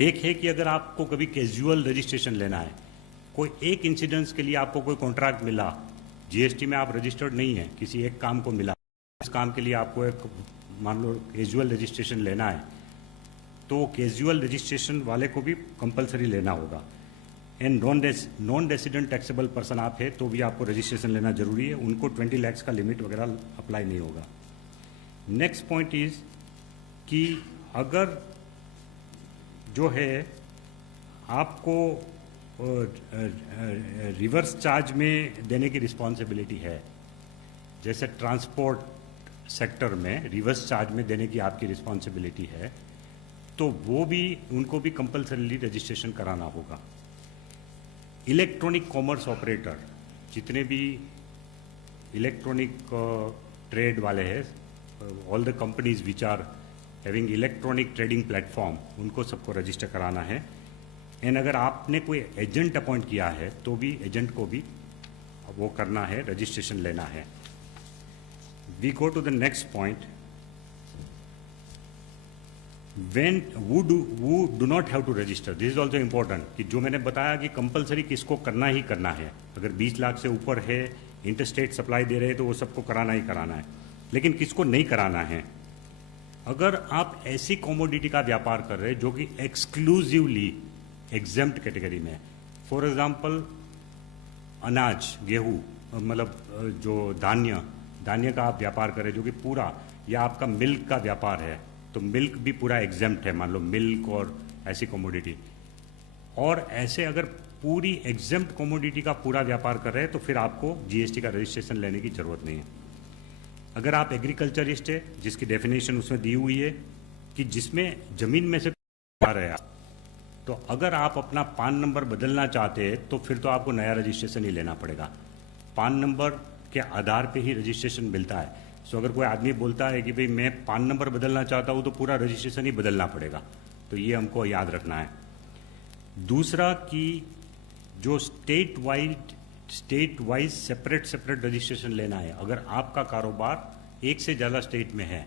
एक है कि अगर आपको कभी कैजुअल रजिस्ट्रेशन लेना है, कोई एक इंसिडेंस के लिए आपको कोई कॉन्ट्रैक्ट मिला, जीएसटी में आप रजिस्टर्ड नहीं है, किसी एक काम को मिला, इस काम के लिए आपको एक मान लो कैजुअल रजिस्ट्रेशन लेना है, तो कैजुअल रजिस्ट्रेशन वाले को भी कंपलसरी लेना होगा। And non resident taxable person आप है तो भी आपको रजिस्ट्रेशन लेना जरूरी है, उनको 20 लाख का लिमिट वगैरह अप्लाई नहीं होगा। नेक्स्ट पॉइंट इज कि अगर जो है आपको रिवर्स चार्ज में देने की रिस्पॉन्सिबिलिटी है, जैसे ट्रांसपोर्ट सेक्टर में रिवर्स चार्ज में देने की आपकी रिस्पॉन्सिबिलिटी है, तो वो भी उनको भी कंपल्सरीली रजिस्ट्रेशन कराना होगा। इलेक्ट्रॉनिक कॉमर्स ऑपरेटर, जितने भी इलेक्ट्रॉनिक ट्रेड वाले हैं, all the companies which are having electronic trading platform, उनको सबको रजिस्टर कराना है। एंड अगर आपने कोई एजेंट अपॉइंट किया है तो भी एजेंट को भी वो करना है, रजिस्ट्रेशन लेना है। We go to the next point, when who do not have to register, this is also important, कि जो मैंने बताया कि कंपलसरी किसको करना ही करना है। अगर 20 लाख से ऊपर है, इंटरस्टेट सप्लाई दे रहे हैं तो वो सबको कराना ही कराना है, लेकिन किसको नहीं कराना है। अगर आप ऐसी कमोडिटी का व्यापार कर रहे हैं जो कि एक्सक्लूसिवली एग्जेम्प्ट कैटेगरी में, फॉर एग्जांपल अनाज, गेहूं, मतलब जो धान्य का आप व्यापार कर रहे हैं जो कि पूरा, या आपका मिल्क का व्यापार है तो मिल्क भी पूरा एग्जेम्प्ट है, मान लो मिल्क और ऐसी कमोडिटी। और ऐसे अगर पूरी एग्जेम्प्ट कमोडिटी का पूरा व्यापार कर रहे हैं तो फिर आपको जीएसटी का रजिस्ट्रेशन लेने की जरूरत नहीं है। अगर आप एग्रीकल्चरिस्ट है, जिसकी डेफिनेशन उसमें दी हुई है कि जिसमें जमीन में से आ रहे हैं, तो अगर आप अपना पान नंबर बदलना चाहते हैं तो फिर तो आपको नया रजिस्ट्रेशन ही लेना पड़ेगा। पान नंबर के आधार पे ही रजिस्ट्रेशन मिलता है। सो अगर कोई आदमी बोलता है कि भाई मैं पान नंबर बदलना चाहता हूं तो पूरा रजिस्ट्रेशन ही बदलना पड़ेगा, तो ये हमको याद रखना है। दूसरा कि जो स्टेट वाइज सेपरेट रजिस्ट्रेशन लेना है। अगर आपका कारोबार एक से ज़्यादा स्टेट में है,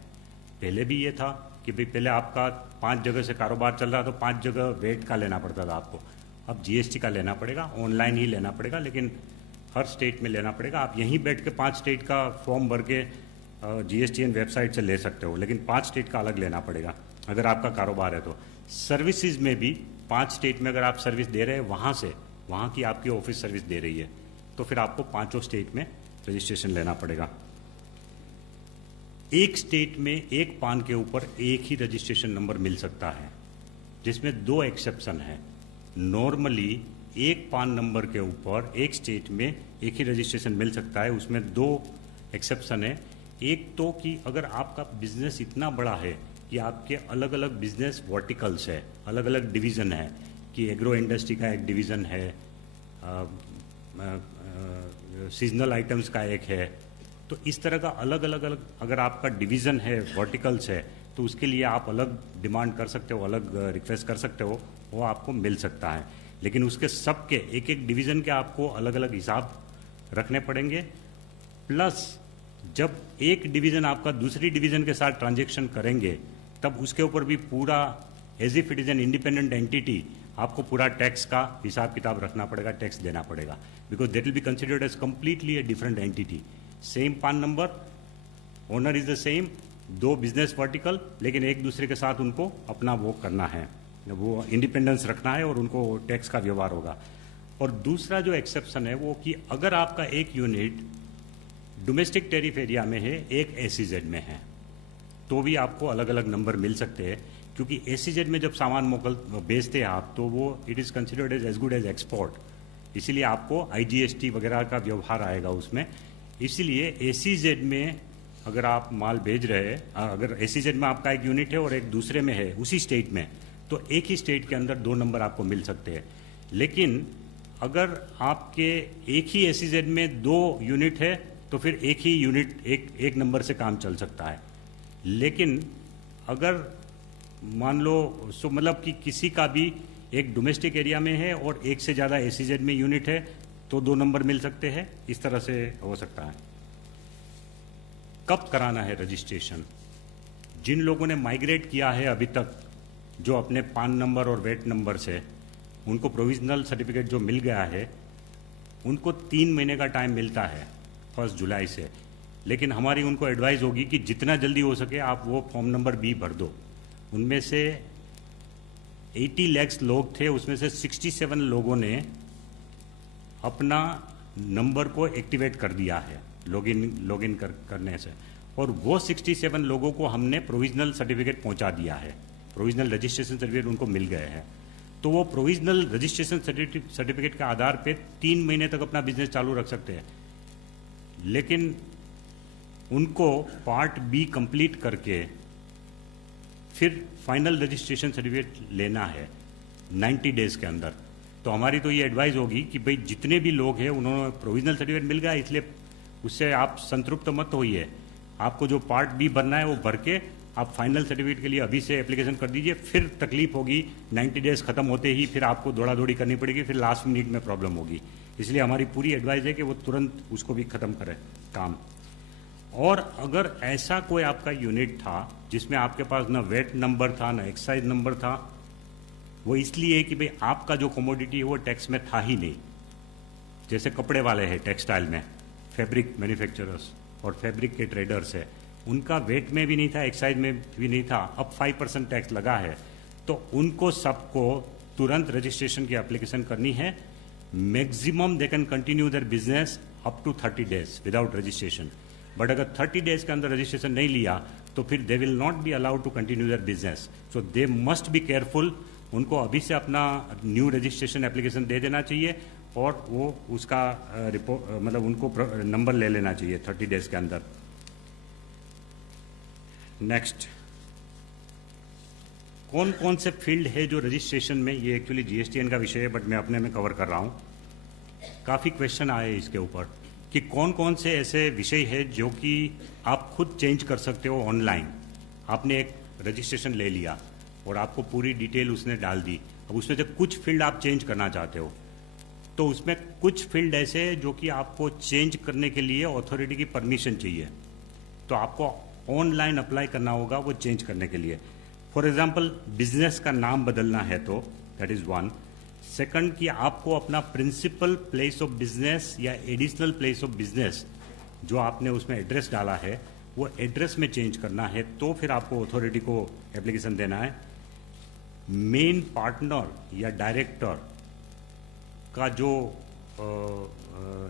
पहले भी ये था कि भाई पहले आपका 5 जगह से कारोबार चल रहा तो 5 जगह वेट का लेना पड़ता था आपको, अब जीएसटी का लेना पड़ेगा, ऑनलाइन ही लेना पड़ेगा, लेकिन हर स्टेट में लेना पड़ेगा। आप यहीं बैठ के 5 स्टेट का फॉर्म भर के जीएसटीएन वेबसाइट से ले सकते हो, लेकिन 5 स्टेट का अलग लेना पड़ेगा अगर आपका कारोबार है तो। सर्विसेज में भी 5 स्टेट में अगर आप सर्विस दे रहे हैं, वहाँ की आपकी ऑफिस सर्विस दे रही है, तो फिर आपको 5 स्टेट में रजिस्ट्रेशन लेना पड़ेगा। एक स्टेट में एक पान के ऊपर एक ही रजिस्ट्रेशन नंबर मिल सकता है, जिसमें 2 एक्सेप्शन है। नॉर्मली एक पान नंबर के ऊपर एक स्टेट में एक ही रजिस्ट्रेशन मिल सकता है, उसमें 2 एक्सेप्शन है। एक तो कि अगर आपका बिजनेस इतना बड़ा है कि आपके अलग अलग बिजनेस वर्टिकल्स है, अलग अलग डिवीज़न है, कि एग्रो इंडस्ट्री का एक डिवीज़न है, सीजनल आइटम्स का एक है, तो इस तरह का अलग अलग अगर आपका डिवीज़न है, वर्टिकल्स है, तो उसके लिए आप अलग डिमांड कर सकते हो, अलग रिक्वेस्ट कर सकते हो, वो आपको मिल सकता है। लेकिन उसके सबके एक एक डिवीज़न के आपको अलग अलग हिसाब रखने पड़ेंगे। प्लस जब एक डिवीज़न आपका दूसरी डिवीज़न के साथ ट्रांजेक्शन करेंगे तब उसके ऊपर भी पूरा as if it is an independent entity आपको पूरा टैक्स का हिसाब किताब रखना पड़ेगा, टैक्स देना पड़ेगा, because that will be considered as completely a different entity. Same PAN number, owner is the same, 2 business vertical, लेकिन एक दूसरे के साथ उनको अपना वो करना है, वो इंडिपेंडेंस रखना है और उनको टैक्स का व्यवहार होगा। और दूसरा जो एक्सेप्शन है वो कि अगर आपका एक यूनिट डोमेस्टिक टेरिफ एरिया में है, एक एसीजेड में है, तो भी आपको अलग अलग नंबर मिल सकते हैं, क्योंकि एसीजेड में जब सामान बेचते हैं आप, तो वो it is considered as good as export, इसीलिए आपको आईजीएसटी वगैरह का व्यवहार आएगा उसमें। इसीलिए एसीजेड में अगर आप माल भेज रहे हैं, अगर एसीजेड में आपका एक यूनिट है और एक दूसरे में है उसी स्टेट में, तो एक ही स्टेट के अंदर 2 नंबर आपको मिल सकते हैं। लेकिन अगर आपके एक ही एसीजेड में 2 यूनिट है तो फिर एक ही यूनिट एक नंबर से काम चल सकता है। लेकिन अगर मान लो मतलब कि किसी का भी एक डोमेस्टिक एरिया में है और एक से ज़्यादा एसीजेड में यूनिट है तो 2 नंबर मिल सकते हैं, इस तरह से हो सकता है। कब कराना है रजिस्ट्रेशन? जिन लोगों ने माइग्रेट किया है अभी तक जो अपने पान नंबर और वेट नंबर से उनको प्रोविजनल सर्टिफिकेट जो मिल गया है, उनको 3 महीने का टाइम मिलता है 1 जुलाई से। लेकिन हमारी उनको एडवाइस होगी कि जितना जल्दी हो सके आप वो फॉर्म नंबर बी भर दो। उनमें से 80 लाख लोग थे, उसमें से 67 लोगों ने अपना नंबर को एक्टिवेट कर दिया है लॉगिन करने से, और वो 67 लोगों को हमने प्रोविजनल सर्टिफिकेट पहुंचा दिया है, प्रोविजनल रजिस्ट्रेशन सर्टिफिकेट उनको मिल गए हैं। तो वो प्रोविजनल रजिस्ट्रेशन सर्टिफिकेट के आधार पे 3 महीने तक अपना बिजनेस चालू रख सकते हैं। लेकिन उनको पार्ट बी कंप्लीट करके फिर फाइनल रजिस्ट्रेशन सर्टिफिकेट लेना है 90 डेज के अंदर। तो हमारी तो ये एडवाइस होगी कि भाई जितने भी लोग हैं उन्होंने प्रोविजनल सर्टिफिकेट मिल गया, इसलिए उससे आप संतृप्त मत होइए। आपको जो पार्ट बी भरना है वो भर के आप फाइनल सर्टिफिकेट के लिए अभी से एप्लीकेशन कर दीजिए। फिर तकलीफ होगी 90 डेज खत्म होते ही, फिर आपको दौड़ा दौड़ी करनी पड़ेगी, फिर लास्ट मिनट में प्रॉब्लम होगी। इसलिए हमारी पूरी एडवाइस है कि वो तुरंत उसको भी खत्म करें काम। और अगर ऐसा कोई आपका यूनिट था जिसमें आपके पास ना वेट नंबर था ना एक्साइज नंबर था, वो इसलिए कि भाई आपका जो कमोडिटी है वो टैक्स में था ही नहीं। जैसे कपड़े वाले हैं टेक्सटाइल में, फैब्रिक मैन्युफैक्चरर्स और फैब्रिक के ट्रेडर्स है, उनका वेट में भी नहीं था, एक्साइज में भी नहीं था, अब 5% टैक्स लगा है। तो उनको सबको तुरंत रजिस्ट्रेशन की एप्लीकेशन करनी है। Maximum they can continue their business up to 30 days without registration. But अगर 30 डेज के अंदर रजिस्ट्रेशन नहीं लिया तो फिर they will not be allowed to continue their business. So they must be careful. उनको अभी से अपना न्यू रजिस्ट्रेशन एप्लीकेशन दे देना चाहिए और वो उसका मतलब उनको नंबर ले लेना चाहिए 30 डेज के अंदर। नेक्स्ट, कौन कौन से फील्ड है जो रजिस्ट्रेशन में, ये एक्चुअली जीएसटीएन का विषय है बट मैं अपने में कवर कर रहा हूँ। काफ़ी क्वेश्चन आए इसके ऊपर कि कौन कौन से ऐसे विषय है जो कि आप खुद चेंज कर सकते हो ऑनलाइन। आपने एक रजिस्ट्रेशन ले लिया और आपको पूरी डिटेल उसने डाल दी, अब उसमें से कुछ फील्ड आप चेंज करना चाहते हो, तो उसमें कुछ फील्ड ऐसे हैं जो कि आपको चेंज करने के लिए अथॉरिटी की परमिशन चाहिए, तो आपको ऑनलाइन अप्लाई करना होगा वो चेंज करने के लिए। फॉर एग्जाम्पल बिजनेस का नाम बदलना है तो दैट इज़ वन। सेकंड कि आपको अपना प्रिंसिपल प्लेस ऑफ बिजनेस या एडिशनल प्लेस ऑफ बिजनेस जो आपने उसमें एड्रेस डाला है वो एड्रेस में चेंज करना है, तो फिर आपको अथॉरिटी को एप्लीकेशन देना है। मेन पार्टनर या डायरेक्टर का जो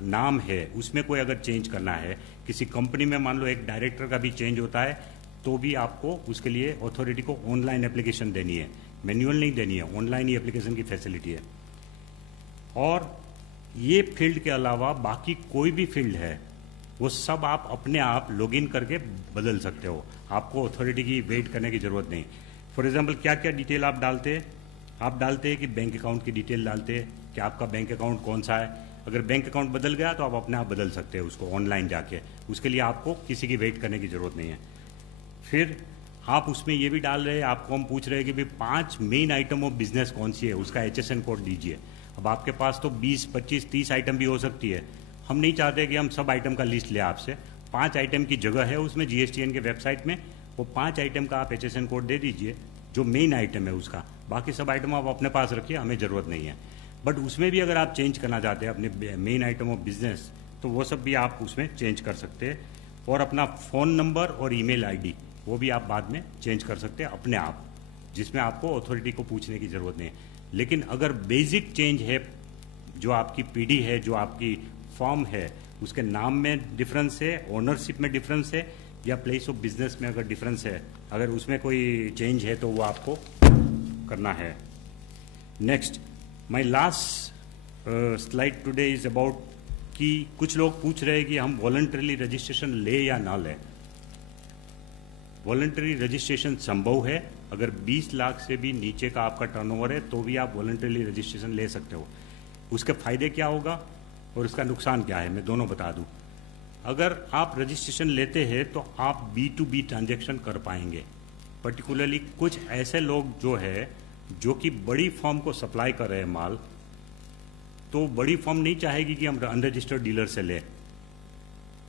नाम है उसमें कोई अगर चेंज करना है, किसी कंपनी में मान लो एक डायरेक्टर का भी चेंज होता है, तो भी आपको उसके लिए अथॉरिटी को ऑनलाइन एप्लीकेशन देनी है, मैन्युअल नहीं देनी है, ऑनलाइन ही एप्लीकेशन की फैसिलिटी है। और ये फील्ड के अलावा बाकी कोई भी फील्ड है वो सब आप अपने आप लॉगिन करके बदल सकते हो, आपको अथॉरिटी की वेट करने की ज़रूरत नहीं। फॉर एग्जांपल क्या क्या डिटेल आप डालते हैं, आप डालते हैं कि बैंक अकाउंट की डिटेल डालते हैं कि आपका बैंक अकाउंट कौन सा है। अगर बैंक अकाउंट बदल गया तो आप अपने आप बदल सकते हैं उसको ऑनलाइन जाके, उसके लिए आपको किसी की वेट करने की ज़रूरत नहीं है। फिर आप उसमें ये भी डाल रहे हैं, आपको हम पूछ रहे हैं कि भाई 5 मेन आइटम ऑफ बिजनेस कौन सी है, उसका HSN कोड दीजिए। अब आपके पास तो 20, 25, 30 आइटम भी हो सकती है, हम नहीं चाहते कि हम सब आइटम का लिस्ट ले आपसे। 5 आइटम की जगह है उसमें जीएसटीएन के वेबसाइट में, वो 5 आइटम का आप HSN कोड दे दीजिए जो मेन आइटम है उसका, बाकी सब आइटम आप अपने पास रखिए, हमें ज़रूरत नहीं है। बट उसमें भी अगर आप चेंज करना चाहते हैं अपने मेन आइटम ऑफ बिजनेस, तो वो सब भी आप उसमें चेंज कर सकते हैं। और अपना फ़ोन नंबर और ईमेल आईडी वो भी आप बाद में चेंज कर सकते हैं अपने आप, जिसमें आपको अथॉरिटी को पूछने की ज़रूरत नहीं है। लेकिन अगर बेसिक चेंज है, जो आपकी पीढ़ी है, जो आपकी फॉर्म है, उसके नाम में डिफरेंस है, ओनरशिप में डिफरेंस है, या प्लेस ऑफ बिजनेस में अगर डिफरेंस है, अगर उसमें कोई चेंज है तो वो आपको करना है। Next, my last slide today is about कि कुछ लोग पूछ रहे हैं कि हम वॉलंटरीली रजिस्ट्रेशन ले या ना लें। वॉलंटरी रजिस्ट्रेशन संभव है, अगर 20 लाख से भी नीचे का आपका टर्नओवर है तो भी आप वॉलंटरीली रजिस्ट्रेशन ले सकते हो। उसके फायदे क्या होगा और उसका नुकसान क्या है, मैं दोनों बता दूं। अगर आप रजिस्ट्रेशन लेते हैं तो आप B2B ट्रांजैक्शन कर पाएंगे। पर्टिकुलरली कुछ ऐसे लोग जो कि बड़ी फर्म को सप्लाई कर रहे हैं माल, तो बड़ी फर्म नहीं चाहेगी कि हम अनरजिस्टर्ड डीलर से लें,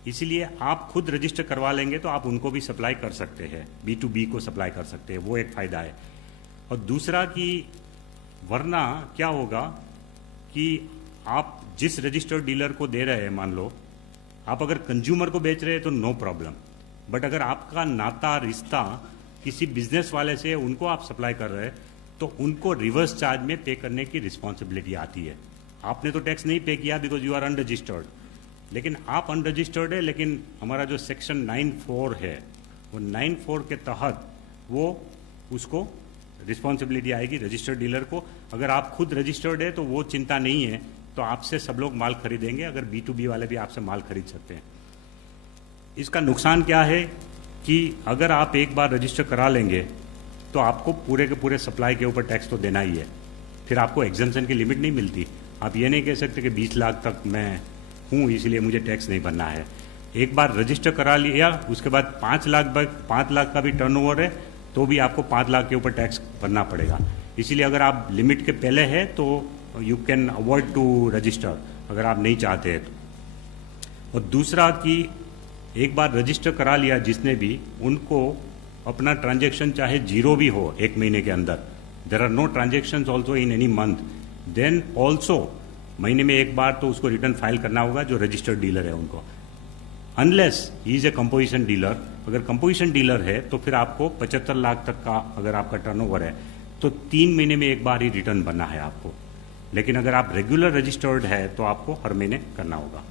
इसीलिए आप खुद रजिस्टर करवा लेंगे तो आप उनको भी सप्लाई कर सकते हैं, B2B को सप्लाई कर सकते हैं, वो एक फ़ायदा है। और दूसरा कि वरना क्या होगा कि आप जिस रजिस्टर्ड डीलर को दे रहे हैं, मान लो आप अगर कंज्यूमर को बेच रहे हैं तो नो प्रॉब्लम, बट अगर आपका नाता रिश्ता किसी बिजनेस वाले से उनको आप सप्लाई कर रहे हैं तो उनको रिवर्स चार्ज में पे करने की रिस्पॉन्सिबिलिटी आती है। आपने तो टैक्स नहीं पे किया बिकॉज यू आर अनरजिस्टर्ड, लेकिन आप अनरजिस्टर्ड है, लेकिन हमारा जो सेक्शन 9(4) है वो 9(4) के तहत वो उसको रिस्पॉन्सिबिलिटी आएगी रजिस्टर्ड डीलर को। अगर आप खुद रजिस्टर्ड है तो वो चिंता नहीं है, तो आपसे सब लोग माल खरीदेंगे, अगर B2B वाले भी आपसे माल खरीद सकते हैं। इसका नुकसान क्या है कि अगर आप एक बार रजिस्टर करा लेंगे तो आपको पूरे के पूरे सप्लाई के ऊपर टैक्स तो देना ही है, फिर आपको एग्जम्पशन की लिमिट नहीं मिलती। आप ये नहीं कह सकते कि 20 लाख तक मैं हूँ इसलिए मुझे टैक्स नहीं भरना है। एक बार रजिस्टर करा लिया उसके बाद 5 लाख का भी टर्नओवर है तो भी आपको 5 लाख के ऊपर टैक्स भरना पड़ेगा। इसीलिए अगर आप लिमिट के पहले है तो you can avoid to register, अगर आप नहीं चाहते हैं तो। और दूसरा कि एक बार रजिस्टर करा लिया जिसने भी, उनको अपना ट्रांजैक्शन चाहे जीरो भी हो एक महीने के अंदर, there are no transactions also in any month, then also महीने में एक बार तो उसको रिटर्न फाइल करना होगा जो रजिस्टर्ड डीलर है उनको, unless he is a composition dealer. अगर कंपोजिशन डीलर है तो फिर आपको 75 लाख तक का अगर आपका टर्नओवर है तो 3 महीने में एक बार ही रिटर्न बनना है आपको, लेकिन अगर आप रेगुलर रजिस्टर्ड है तो आपको हर महीने करना होगा।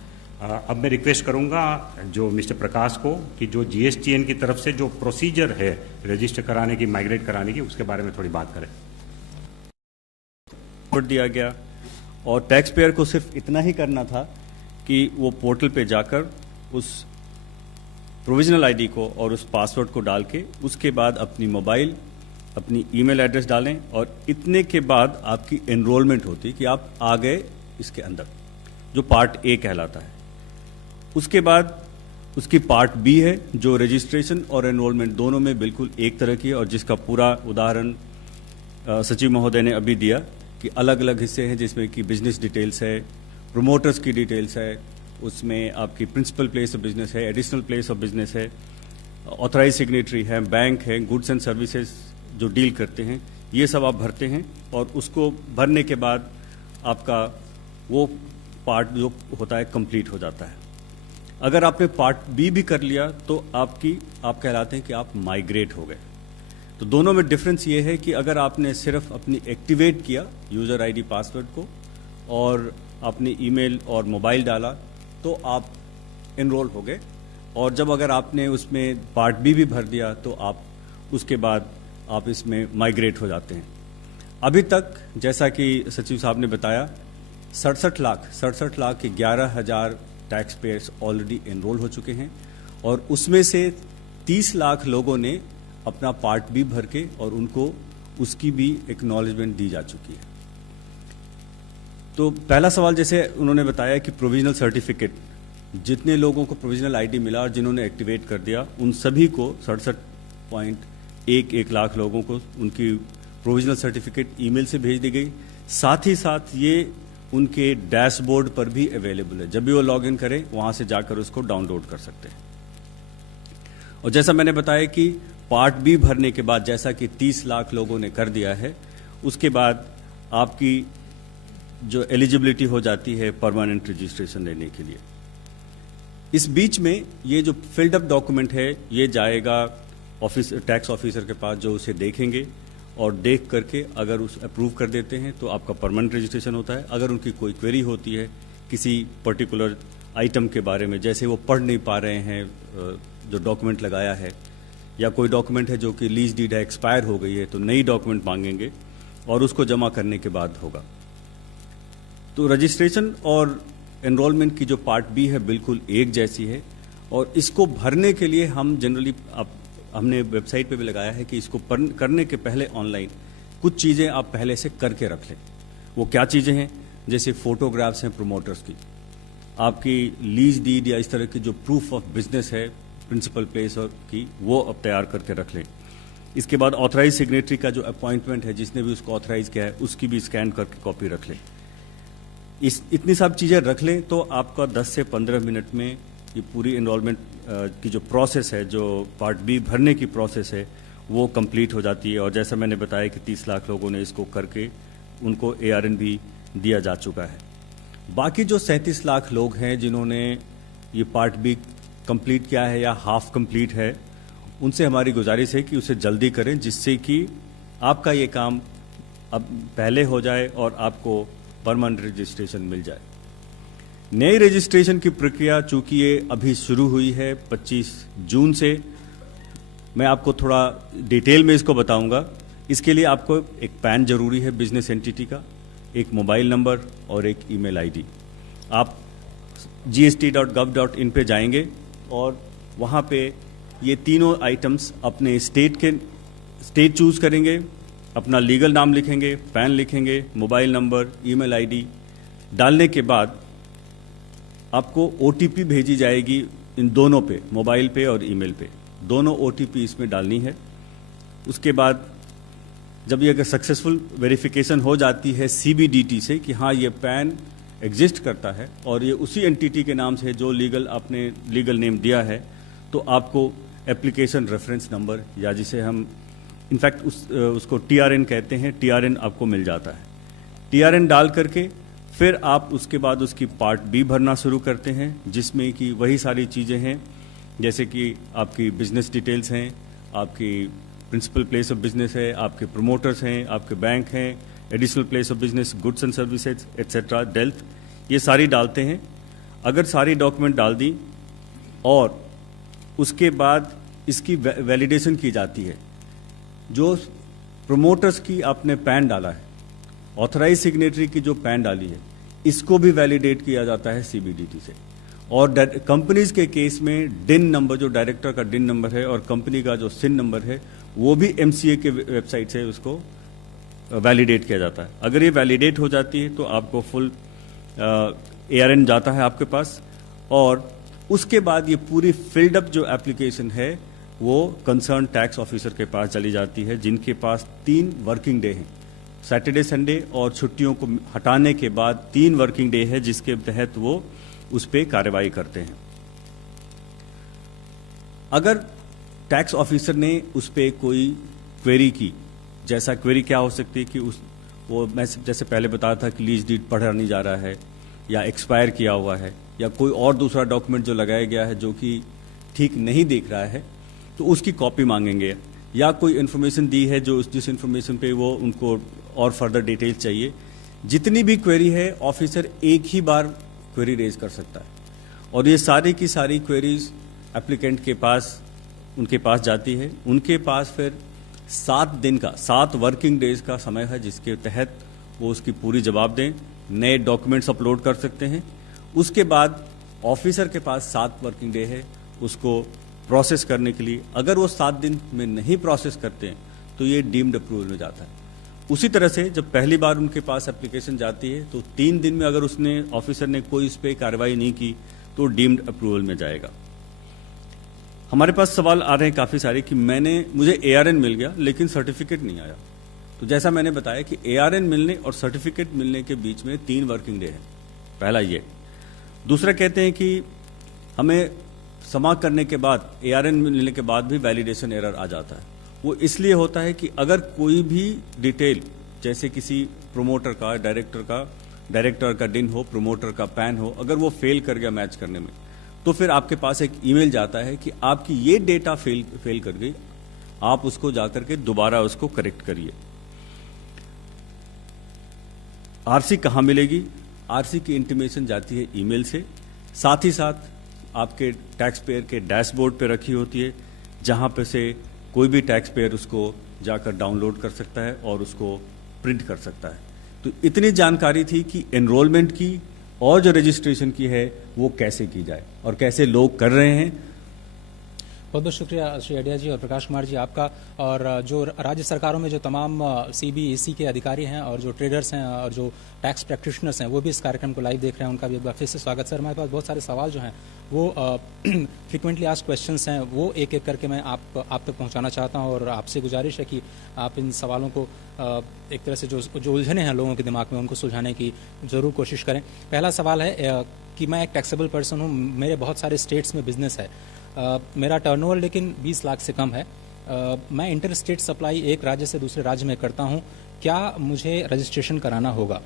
अब मैं रिक्वेस्ट करूंगा जो मिस्टर प्रकाश को कि जो GSTN की तरफ से जो प्रोसीजर है रजिस्टर कराने की, माइग्रेट कराने की, उसके बारे में थोड़ी बात करें। दिया गया और टैक्स पेयर को सिर्फ इतना ही करना था कि वो पोर्टल पे जाकर उस प्रोविजनल आईडी को और उस पासवर्ड को डाल के उसके बाद अपनी मोबाइल, अपनी ईमेल एड्रेस डालें और इतने के बाद आपकी एनरोलमेंट होती कि आप आ गए इसके अंदर, जो पार्ट A कहलाता है। उसके बाद उसकी पार्ट B है जो रजिस्ट्रेशन और एनरोलमेंट दोनों में बिल्कुल एक तरह की है और जिसका पूरा उदाहरण सचिव महोदय ने अभी दिया कि अलग अलग हिस्से हैं जिसमें कि बिजनेस डिटेल्स है, प्रोमोटर्स की डिटेल्स है, उसमें आपकी प्रिंसिपल प्लेस ऑफ बिजनेस है, एडिशनल प्लेस ऑफ बिजनेस है, ऑथराइज सिग्नेटरी है, बैंक है, गुड्स एंड सर्विसेज जो डील करते हैं, ये सब आप भरते हैं और उसको भरने के बाद आपका वो पार्ट जो होता है कंप्लीट हो जाता है। अगर आपने पार्ट B भी कर लिया तो आप कहलाते हैं कि आप माइग्रेट हो गए। तो दोनों में डिफरेंस ये है कि अगर आपने सिर्फ अपनी एक्टिवेट किया यूज़र आईडी पासवर्ड को और आपने ईमेल और मोबाइल डाला तो आप एनरोल हो गए, और जब अगर आपने उसमें पार्ट B भी भर दिया तो आप उसके बाद आप इसमें माइग्रेट हो जाते हैं। अभी तक जैसा कि सचिव साहब ने बताया 67 लाख के 11,000 टैक्स पेयर्स ऑलरेडी एनरोल हो चुके हैं और उसमें से 30 लाख लोगों ने अपना पार्ट B भर के और उनको उसकी भी एक्नॉलेजमेंट दी जा चुकी है। तो पहला सवाल जैसे उन्होंने बताया कि प्रोविजनल सर्टिफिकेट, जितने लोगों को प्रोविजनल आईडी मिला और जिन्होंने एक्टिवेट कर दिया उन सभी को 67.11 लाख लोगों को उनकी प्रोविजनल सर्टिफिकेट ईमेल से भेज दी गई। साथ ही साथ ये उनके डैशबोर्ड पर भी अवेलेबल है, जब भी वो लॉगिन करें वहां से जाकर उसको डाउनलोड कर सकते हैं। और जैसा मैंने बताया कि पार्ट B भरने के बाद जैसा कि 30 लाख लोगों ने कर दिया है, उसके बाद आपकी जो एलिजिबिलिटी हो जाती है परमानेंट रजिस्ट्रेशन लेने के लिए। इस बीच में ये जो फिल्ड अप डॉक्यूमेंट है ये जाएगा टैक्स ऑफिसर के पास, जो उसे देखेंगे और देख करके अगर उस अप्रूव कर देते हैं तो आपका परमानेंट रजिस्ट्रेशन होता है। अगर उनकी कोई क्वेरी होती है किसी पर्टिकुलर आइटम के बारे में, जैसे वो पढ़ नहीं पा रहे हैं जो डॉक्यूमेंट लगाया है, या कोई डॉक्यूमेंट है जो कि लीज डीड है एक्सपायर हो गई है, तो नई डॉक्यूमेंट मांगेंगे और उसको जमा करने के बाद होगा। तो रजिस्ट्रेशन और एनरोलमेंट की जो पार्ट B है बिल्कुल एक जैसी है और इसको भरने के लिए हम जनरली हमने वेबसाइट पे भी लगाया है कि इसको करने के पहले ऑनलाइन कुछ चीज़ें आप पहले से करके रख लें। वो क्या चीज़ें हैं? जैसे फोटोग्राफ्स हैं प्रोमोटर्स की, आपकी लीज डीड या इस तरह की जो प्रूफ ऑफ बिजनेस है प्रिंसिपल प्लेस की, वो अब तैयार करके रख लें। इसके बाद ऑथराइज सिग्नेटरी का जो अपॉइंटमेंट है, जिसने भी उसको ऑथराइज किया है, उसकी भी स्कैन करके कॉपी रख लें। इतनी सब चीज़ें रख लें तो आपका 10 से 15 मिनट में ये पूरी एनरोलमेंट की जो प्रोसेस है, जो पार्ट B भरने की प्रोसेस है, वो कंप्लीट हो जाती है। और जैसा मैंने बताया कि 30 लाख लोगों ने इसको करके उनको ARN भी दिया जा चुका है। बाकी जो 37 लाख लोग हैं जिन्होंने ये पार्ट बी कंप्लीट किया है या हाफ कंप्लीट है, उनसे हमारी गुजारिश है कि उसे जल्दी करें, जिससे कि आपका ये काम अब पहले हो जाए और आपको परमानेंट रजिस्ट्रेशन मिल जाए। नई रजिस्ट्रेशन की प्रक्रिया चूंकि ये अभी शुरू हुई है 25 जून से, मैं आपको थोड़ा डिटेल में इसको बताऊंगा। इसके लिए आपको एक पैन जरूरी है बिजनेस एंटिटी का, एक मोबाइल नंबर और एक ईमेल आईडी। आप gst.gov.in पे जाएंगे और वहाँ पे ये तीनों आइटम्स अपने स्टेट चूज करेंगे, अपना लीगल नाम लिखेंगे, पैन लिखेंगे, मोबाइल नंबर, ईमेल आईडी डालने के बाद आपको OTP भेजी जाएगी इन दोनों पे, मोबाइल पे और ईमेल पे, दोनों OTP इसमें डालनी है। उसके बाद जब ये अगर सक्सेसफुल वेरिफिकेशन हो जाती है CBDT से कि हाँ ये पैन एग्जिस्ट करता है और ये उसी एंटिटी के नाम से जो आपने लीगल नेम दिया है, तो आपको एप्लीकेशन रेफरेंस नंबर या जिसे हम इनफैक्ट उसको TRN कहते हैं, TRN आपको मिल जाता है। TRN डाल करके फिर आप उसके बाद उसकी पार्ट बी भरना शुरू करते हैं, जिसमें कि वही सारी चीज़ें हैं जैसे कि आपकी बिजनेस डिटेल्स हैं, आपकी प्रिंसिपल प्लेस ऑफ बिजनेस है, आपके प्रोमोटर्स हैं, आपके बैंक हैं, additional place of business, goods and services etcetera, dealt, ये सारी डालते हैं। अगर सारी डॉक्यूमेंट डाल दी और उसके बाद इसकी वैलिडेशन की जाती है, जो प्रोमोटर्स की आपने पैन डाला है, ऑथराइज सिग्नेटरी की जो पैन डाली है, इसको भी वैलिडेट किया जाता है CBDT से। और कंपनीज के केस में डिन नंबर, जो डायरेक्टर का डिन नंबर है और कंपनी का जो सिन नंबर है, वो भी MCA के वेबसाइट से उसको वैलिडेट किया जाता है। अगर ये वैलिडेट हो जाती है तो आपको फुल ARN जाता है आपके पास, और उसके बाद ये पूरी फिल्ड अप जो एप्लीकेशन है वो कंसर्न टैक्स ऑफिसर के पास चली जाती है, जिनके पास 3 वर्किंग डे हैं, सैटरडे संडे और छुट्टियों को हटाने के बाद 3 वर्किंग डे है, जिसके तहत वो उस पर कार्रवाई करते हैं। अगर टैक्स ऑफिसर ने उस पर कोई क्वेरी की, जैसा क्वेरी क्या हो सकती है कि वो मैं जैसे पहले बताया था कि लीज डीड पढ़ा नहीं जा रहा है या एक्सपायर किया हुआ है या कोई और दूसरा डॉक्यूमेंट जो लगाया गया है जो कि ठीक नहीं दिख रहा है, तो उसकी कॉपी मांगेंगे, या कोई इन्फॉर्मेशन दी है जो जिस इन्फॉर्मेशन पे वो उनको और फर्दर डिटेल्स चाहिए। जितनी भी क्वेरी है ऑफिसर एक ही बार क्वेरी रेज कर सकता है, और ये सारी की सारी क्वेरीज एप्लीकेंट के पास उनके पास जाती है। उनके पास फिर 7 दिन का 7 वर्किंग डेज का समय है, जिसके तहत वो उसकी पूरी जवाब दें, नए डॉक्यूमेंट्स अपलोड कर सकते हैं। उसके बाद ऑफिसर के पास 7 वर्किंग डे है उसको प्रोसेस करने के लिए। अगर वो 7 दिन में नहीं प्रोसेस करते हैं तो ये डीम्ड अप्रूवल में जाता है। उसी तरह से जब पहली बार उनके पास एप्लीकेशन जाती है तो 3 दिन में अगर उसने ऑफिसर ने कोई इस पर कार्रवाई नहीं की तो डीम्ड अप्रूवल में जाएगा। हमारे पास सवाल आ रहे हैं काफ़ी सारे कि मुझे ARN मिल गया लेकिन सर्टिफिकेट नहीं आया। तो जैसा मैंने बताया कि ARN मिलने और सर्टिफिकेट मिलने के बीच में 3 वर्किंग डे है, पहला ये। दूसरा कहते हैं कि हमें समाप्त करने के बाद ARN मिलने के बाद भी वैलिडेशन एरर आ जाता है। वो इसलिए होता है कि अगर कोई भी डिटेल, जैसे किसी प्रोमोटर का, डायरेक्टर का डिन हो, प्रोमोटर का पैन हो, अगर वो फेल कर गया मैच करने में, तो फिर आपके पास एक ईमेल जाता है कि आपकी ये डेटा फेल कर गई, आप उसको जाकर के दोबारा उसको करेक्ट करिए। RC कहाँ मिलेगी? RC की इंटीमेशन जाती है ईमेल से, साथ ही साथ आपके टैक्स पेयर के डैशबोर्ड पे रखी होती है, जहां पे से कोई भी टैक्स पेयर उसको जाकर डाउनलोड कर सकता है और उसको प्रिंट कर सकता है। तो इतनी जानकारी थी कि एनरोलमेंट की और जो रजिस्ट्रेशन की है वो कैसे की जाए और कैसे लोग कर रहे हैं। बहुत बहुत शुक्रिया श्री अडिया जी और प्रकाश कुमार जी आपका। और जो राज्य सरकारों में जो तमाम CBEC के अधिकारी हैं और जो ट्रेडर्स हैं और जो टैक्स प्रैक्टिशनर्स हैं वो भी इस कार्यक्रम को लाइव देख रहे हैं, उनका भी एक बार फिर से स्वागत। सर, हमारे पास बहुत सारे सवाल जो हैं वो फ्रिक्वेंटली आस्क्ड क्वेश्चंस हैं, वो एक एक करके मैं आप तक पहुंचाना चाहता हूं और आपसे गुजारिश है कि आप इन सवालों को एक तरह से जो उलझने हैं लोगों के दिमाग में उनको सुलझाने की ज़रूर कोशिश करें। पहला सवाल है कि मैं एक टैक्सेबल पर्सन हूँ, मेरे बहुत सारे स्टेट्स में बिजनेस है, मेरा टर्नओवर लेकिन 20 लाख से कम है, मैं इंटर स्टेट सप्लाई एक राज्य से दूसरे राज्य में करता हूं, क्या मुझे रजिस्ट्रेशन कराना होगा?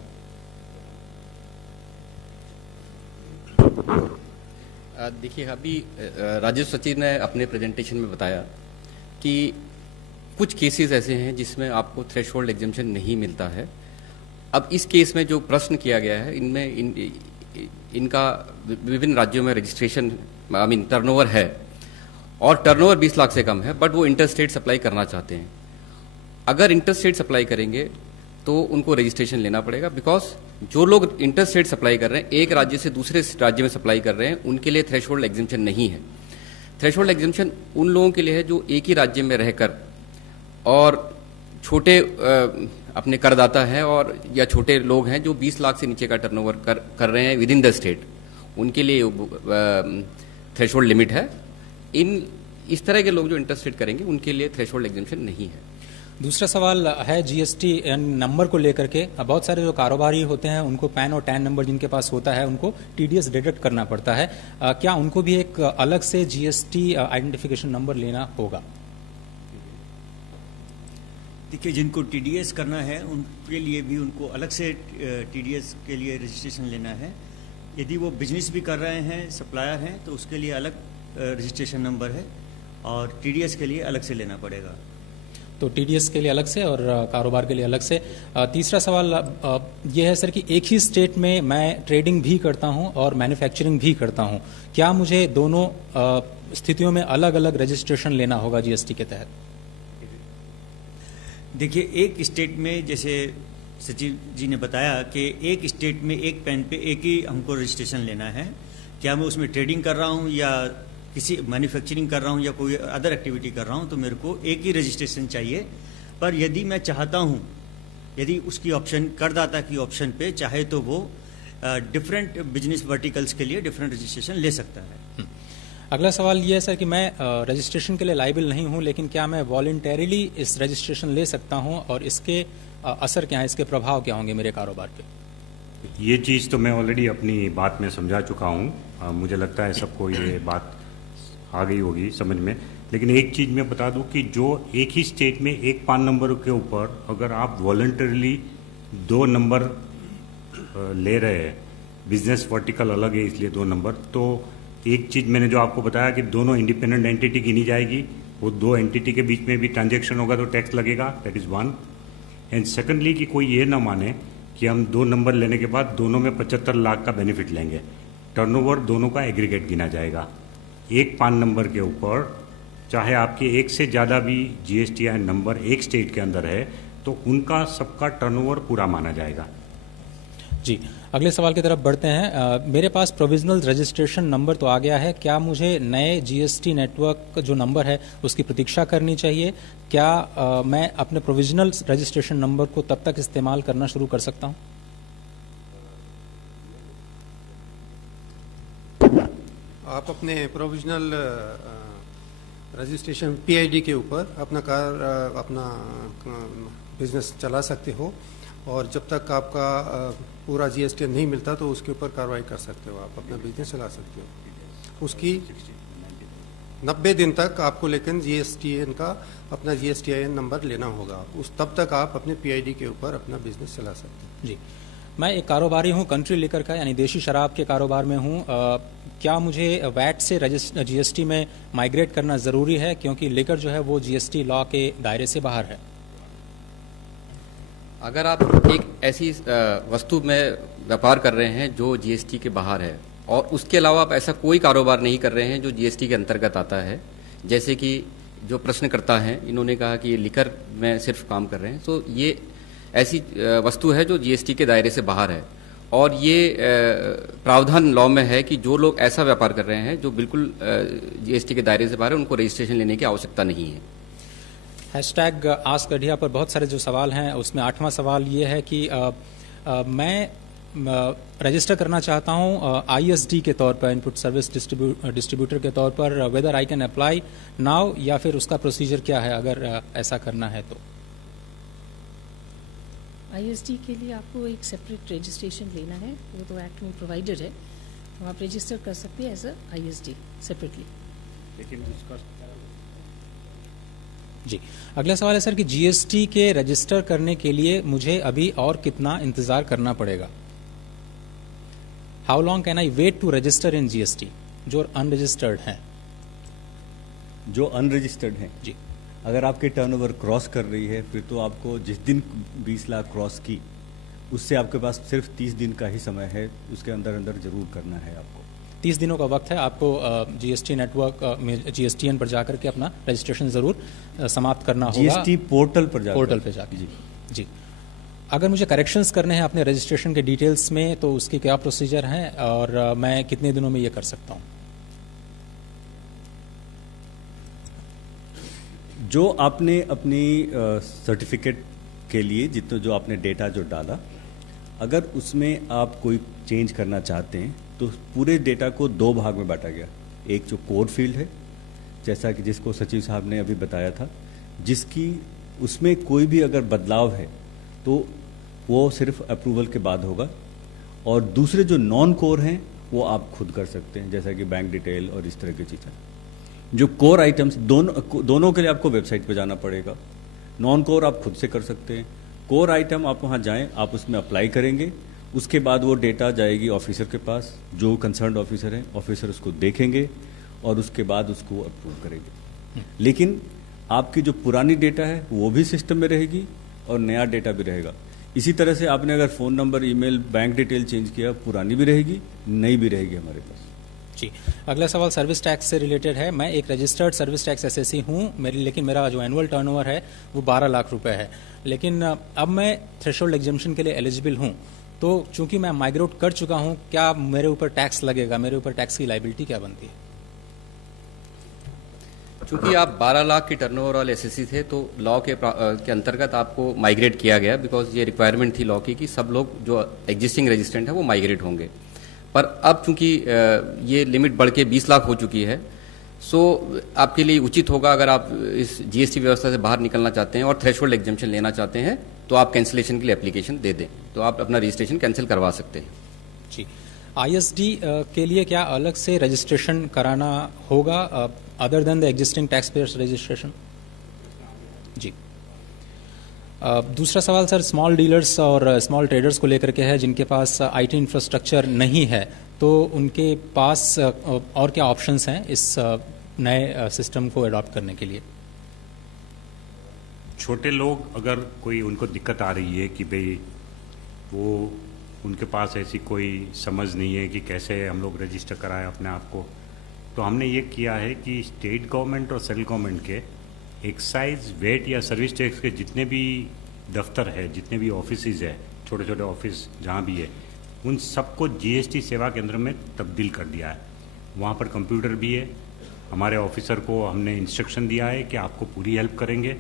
देखिए, अभी राजस्व सचिव ने अपने प्रेजेंटेशन में बताया कि कुछ केसेस ऐसे हैं जिसमें आपको थ्रेशोल्ड एग्जेम्पशन नहीं मिलता है। अब इस केस में जो प्रश्न किया गया है, इनमें इनका विभिन्न राज्यों में रजिस्ट्रेशन टर्नओवर है और टर्नओवर 20 लाख से कम है, बट वो इंटर स्टेट सप्लाई करना चाहते हैं। अगर इंटर स्टेट सप्लाई करेंगे तो उनको रजिस्ट्रेशन लेना पड़ेगा, बिकॉज जो लोग इंटर स्टेट सप्लाई कर रहे हैं, एक राज्य से दूसरे राज्य में सप्लाई कर रहे हैं, उनके लिए थ्रेशोल्ड एग्जेम्पशन नहीं है। थ्रेशोल्ड एग्जेम्पशन उन लोगों के लिए है जो एक ही राज्य में रहकर और छोटे अपने करदाता हैं और या छोटे लोग हैं जो 20 लाख से नीचे का टर्नओवर कर रहे हैं विद इन द स्टेट, उनके लिए थ्रेशोल्ड लिमिट है। इस तरह के लोग जो इंटर स्टेट करेंगे उनके लिए थ्रेशोल्ड एग्जेम्पशन नहीं है। दूसरा सवाल है जीएसटी नंबर को लेकर के। बहुत सारे जो कारोबारी होते हैं उनको पैन और टैन नंबर जिनके पास होता है उनको टीडीएस डिडक्ट करना पड़ता है, क्या उनको भी एक अलग से जीएसटी आइडेंटिफिकेशन नंबर लेना होगा? देखिए, जिनको टीडीएस करना है उनके लिए भी उनको अलग से टीडीएस के लिए रजिस्ट्रेशन लेना है। यदि वो बिजनेस भी कर रहे हैं, सप्लायर हैं, तो उसके लिए अलग रजिस्ट्रेशन नंबर है और टीडीएस के लिए अलग से लेना पड़ेगा। तो टीडीएस के लिए अलग से और कारोबार के लिए अलग से। तीसरा सवाल ये है सर कि एक ही स्टेट में मैं ट्रेडिंग भी करता हूं और मैन्युफैक्चरिंग भी करता हूं, क्या मुझे दोनों स्थितियों में अलग अलग रजिस्ट्रेशन लेना होगा जीएसटी के तहत? देखिए, एक स्टेट में जैसे सचिव जी ने बताया कि एक स्टेट में एक पैन पे एक ही हमको रजिस्ट्रेशन लेना है। क्या मैं उसमें ट्रेडिंग कर रहा हूँ या किसी मैन्युफैक्चरिंग कर रहा हूँ या कोई अदर एक्टिविटी कर रहा हूँ, तो मेरे को एक ही रजिस्ट्रेशन चाहिए। पर यदि मैं चाहता हूँ, यदि उसकी ऑप्शन करदाता की ऑप्शन पे चाहे तो वो डिफरेंट बिजनेस वर्टिकल्स के लिए डिफरेंट रजिस्ट्रेशन ले सकता है। अगला सवाल ये है सर कि मैं रजिस्ट्रेशन के लिए लायबल नहीं हूं, लेकिन क्या मैं वॉलंटरीली इस रजिस्ट्रेशन ले सकता हूं और इसके असर क्या है, इसके प्रभाव क्या होंगे मेरे कारोबार पे? ये चीज़ तो मैं ऑलरेडी अपनी बात में समझा चुका हूँ। मुझे लगता है सबको ये बात आ गई होगी समझ में। लेकिन एक चीज़ मैं बता दूं कि जो एक ही स्टेट में एक पान नंबर के ऊपर अगर आप वॉलंटरीली 2 नंबर ले रहे हैं, बिजनेस वर्टिकल अलग है इसलिए 2 नंबर, तो एक चीज़ मैंने जो आपको बताया कि दोनों इंडिपेंडेंट एंटिटी गिनी जाएगी, वो 2 एंटिटी के बीच में भी ट्रांजैक्शन होगा तो टैक्स लगेगा, दैट इज़ 1। एंड सेकेंडली कि कोई ये ना माने कि हम 2 नंबर लेने के बाद दोनों में 75 लाख का बेनिफिट लेंगे। टर्नओवर दोनों का एग्रीगेट गिना जाएगा। एक पान नंबर के ऊपर चाहे आपके एक से ज़्यादा भी जीएसटीआई नंबर एक स्टेट के अंदर है तो उनका सबका टर्नओवर पूरा माना जाएगा। जी, अगले सवाल की तरफ बढ़ते हैं। मेरे पास प्रोविजनल रजिस्ट्रेशन नंबर तो आ गया है, क्या मुझे नए जीएसटी नेटवर्क जो नंबर है उसकी प्रतीक्षा करनी चाहिए? क्या मैं अपने प्रोविजनल रजिस्ट्रेशन नंबर को तब तक इस्तेमाल करना शुरू कर सकता हूं? आप अपने प्रोविजनल रजिस्ट्रेशन पीआईडी के ऊपर अपना बिजनेस चला सकते हो और जब तक आपका पूरा जीएसटी नहीं मिलता तो उसके ऊपर कार्रवाई कर सकते हो, आप अपना बिजनेस चला सकते हो। उसकी 90 दिन तक आपको लेकिन जीएसटीएन का अपना जीएसटीआईएन नंबर लेना होगा, तब तक आप अपने पीआईडी के ऊपर अपना बिजनेस चला सकते हैं। जी, मैं एक कारोबारी हूं कंट्री लिकर का, यानी देशी शराब के कारोबार में हूं। क्या मुझे वैट से जीएसटी में माइग्रेट करना ज़रूरी है, क्योंकि लिकर जो है वो जीएसटी लॉ के दायरे से बाहर है? अगर आप एक ऐसी वस्तु में व्यापार कर रहे हैं जो जीएसटी के बाहर है और उसके अलावा आप ऐसा कोई कारोबार नहीं कर रहे हैं जो जीएसटी के अंतर्गत आता है, जैसे कि जो प्रश्नकर्ता हैं इन्होंने कहा कि ये लिकर में सिर्फ काम कर रहे हैं, तो ये ऐसी वस्तु है जो जीएसटी के दायरे से बाहर है और ये प्रावधान लॉ में है कि जो लोग ऐसा व्यापार कर रहे हैं जो बिल्कुल जीएसटी के दायरे से बाहर है उनको रजिस्ट्रेशन लेने की आवश्यकता नहीं है। हैशटैग आस्क गढ़िया पर बहुत सारे जो सवाल हैं उसमें 8वां सवाल ये है कि मैं रजिस्टर करना चाहता हूं आईएसडी के तौर पर, इनपुट सर्विस डिस्ट्रीब्यूटर के तौर पर, whether I can apply now या फिर उसका प्रोसीजर क्या है अगर ऐसा करना है तो? आईएसडी के लिए आपको एक सेपरेट रजिस्ट्रेशन लेना है, वो तो एक्ट में प्रोवाइडेड है, तो आप रजिस्टर कर सकते हैं एज अ आईएसडी सेपरेटली। लेकिन उसका जी, अगला सवाल है सर कि जीएसटी के रजिस्टर करने के लिए मुझे अभी और कितना इंतजार करना पड़ेगा? How long can I wait to register in GST, जो अनरजिस्टर्ड हैं? जो अनरजिस्टर्ड हैं जी, अगर आपके टर्नओवर क्रॉस कर रही है, फिर तो आपको जिस दिन 20 लाख क्रॉस की, उससे आपके पास सिर्फ 30 दिन का ही समय है, उसके अंदर अंदर जरूर करना है आपको। 30 दिनों का वक्त है आपको जीएसटी नेटवर्क में जीएसटीएन पर जाकर के अपना रजिस्ट्रेशन जरूर समाप्त करना होगा। जीएसटी पोर्टल पर जाकर जी। अगर मुझे करेक्शंस करने हैं अपने रजिस्ट्रेशन के डिटेल्स में, तो उसकी क्या प्रोसीजर है और मैं कितने दिनों में ये कर सकता हूँ? जो आपने अपनी सर्टिफिकेट के लिए जो आपने डेटा जो डाला, अगर उसमें आप कोई चेंज करना चाहते हैं तो पूरे डेटा को 2 भाग में बांटा गया। एक जो कोर फील्ड है, जैसा कि जिसको सचिव साहब ने अभी बताया था, जिसकी उसमें कोई भी अगर बदलाव है तो वो सिर्फ अप्रूवल के बाद होगा, और दूसरे जो नॉन कोर हैं वो आप खुद कर सकते हैं, जैसा कि बैंक डिटेल और इस तरह की चीज़ें। जो कोर आइटम्स दोनों के लिए आपको वेबसाइट पे जाना पड़ेगा। नॉन कोर आप खुद से कर सकते हैं। कोर आइटम आप वहाँ जाएं, आप उसमें अप्लाई करेंगे, उसके बाद वो डेटा जाएगी ऑफिसर के पास, जो कंसर्न्ड ऑफिसर है, ऑफिसर उसको देखेंगे और उसके बाद उसको अप्रूव करेंगे। लेकिन आपकी जो पुरानी डेटा है वो भी सिस्टम में रहेगी और नया डेटा भी रहेगा। इसी तरह से आपने अगर phone number, email, bank detail change किया, पुरानी भी रहेगी, नई भी रहेगी हमारे पास। जी, अगला सवाल सर्विस टैक्स से रिलेटेड है। मैं एक रजिस्टर्ड सर्विस टैक्स एसएससी हूँ, लेकिन मेरा जो एनुअल टर्नओवर है वो 12 लाख रुपए है। लेकिन अब मैं थ्रेशोल्ड एग्जम्पशन के लिए एलिजिबल हूँ, तो चूंकि मैं माइग्रेट कर चुका हूँ, क्या मेरे ऊपर टैक्स लगेगा? मेरे ऊपर टैक्स की लाइबिलिटी क्या बनती है? चूंकि आप 12 लाख की टर्नओवर वाले एसएससी थे, तो लॉ के अंतर्गत आपको माइग्रेट किया गया, बिकॉज ये रिक्वायरमेंट थी लॉ की कि सब लोग जो एग्जिस्टिंग रेजिस्टेंट है वो माइग्रेट होंगे। पर अब चूंकि ये लिमिट बढ़ के 20 लाख हो चुकी है, सो आपके लिए उचित होगा, अगर आप इस जीएसटी व्यवस्था से बाहर निकलना चाहते हैं और थ्रेशोल्ड एग्जम्पशन लेना चाहते हैं, तो आप कैंसिलेशन के लिए एप्लीकेशन दे दें, तो आप अपना रजिस्ट्रेशन कैंसिल करवा सकते हैं। जी, आईएसडी के लिए क्या अलग से रजिस्ट्रेशन कराना होगा other than the existing tax payers registration? जी, दूसरा सवाल सर स्मॉल डीलर्स और स्मॉल ट्रेडर्स को लेकर के है, जिनके पास आईटी इंफ्रास्ट्रक्चर नहीं है, तो उनके पास और क्या ऑप्शंस हैं इस नए सिस्टम को अडॉप्ट करने के लिए? छोटे लोग, अगर कोई उनको दिक्कत आ रही है कि भाई वो उनके पास ऐसी कोई समझ नहीं है कि कैसे हम लोग रजिस्टर कराएं अपने आप को, तो हमने ये किया है कि स्टेट गवर्नमेंट और सेंट्रल गवर्नमेंट के एक्साइज, वेट या सर्विस टैक्स के जितने भी दफ्तर है, जितने भी ऑफिसेज है, छोटे छोटे ऑफिस जहाँ भी है, उन सबको जीएसटी सेवा केंद्र में तब्दील कर दिया है। वहाँ पर कंप्यूटर भी है। हमारे ऑफिसर को हमने इंस्ट्रक्शन दिया है कि आपको पूरी हेल्प करेंगे,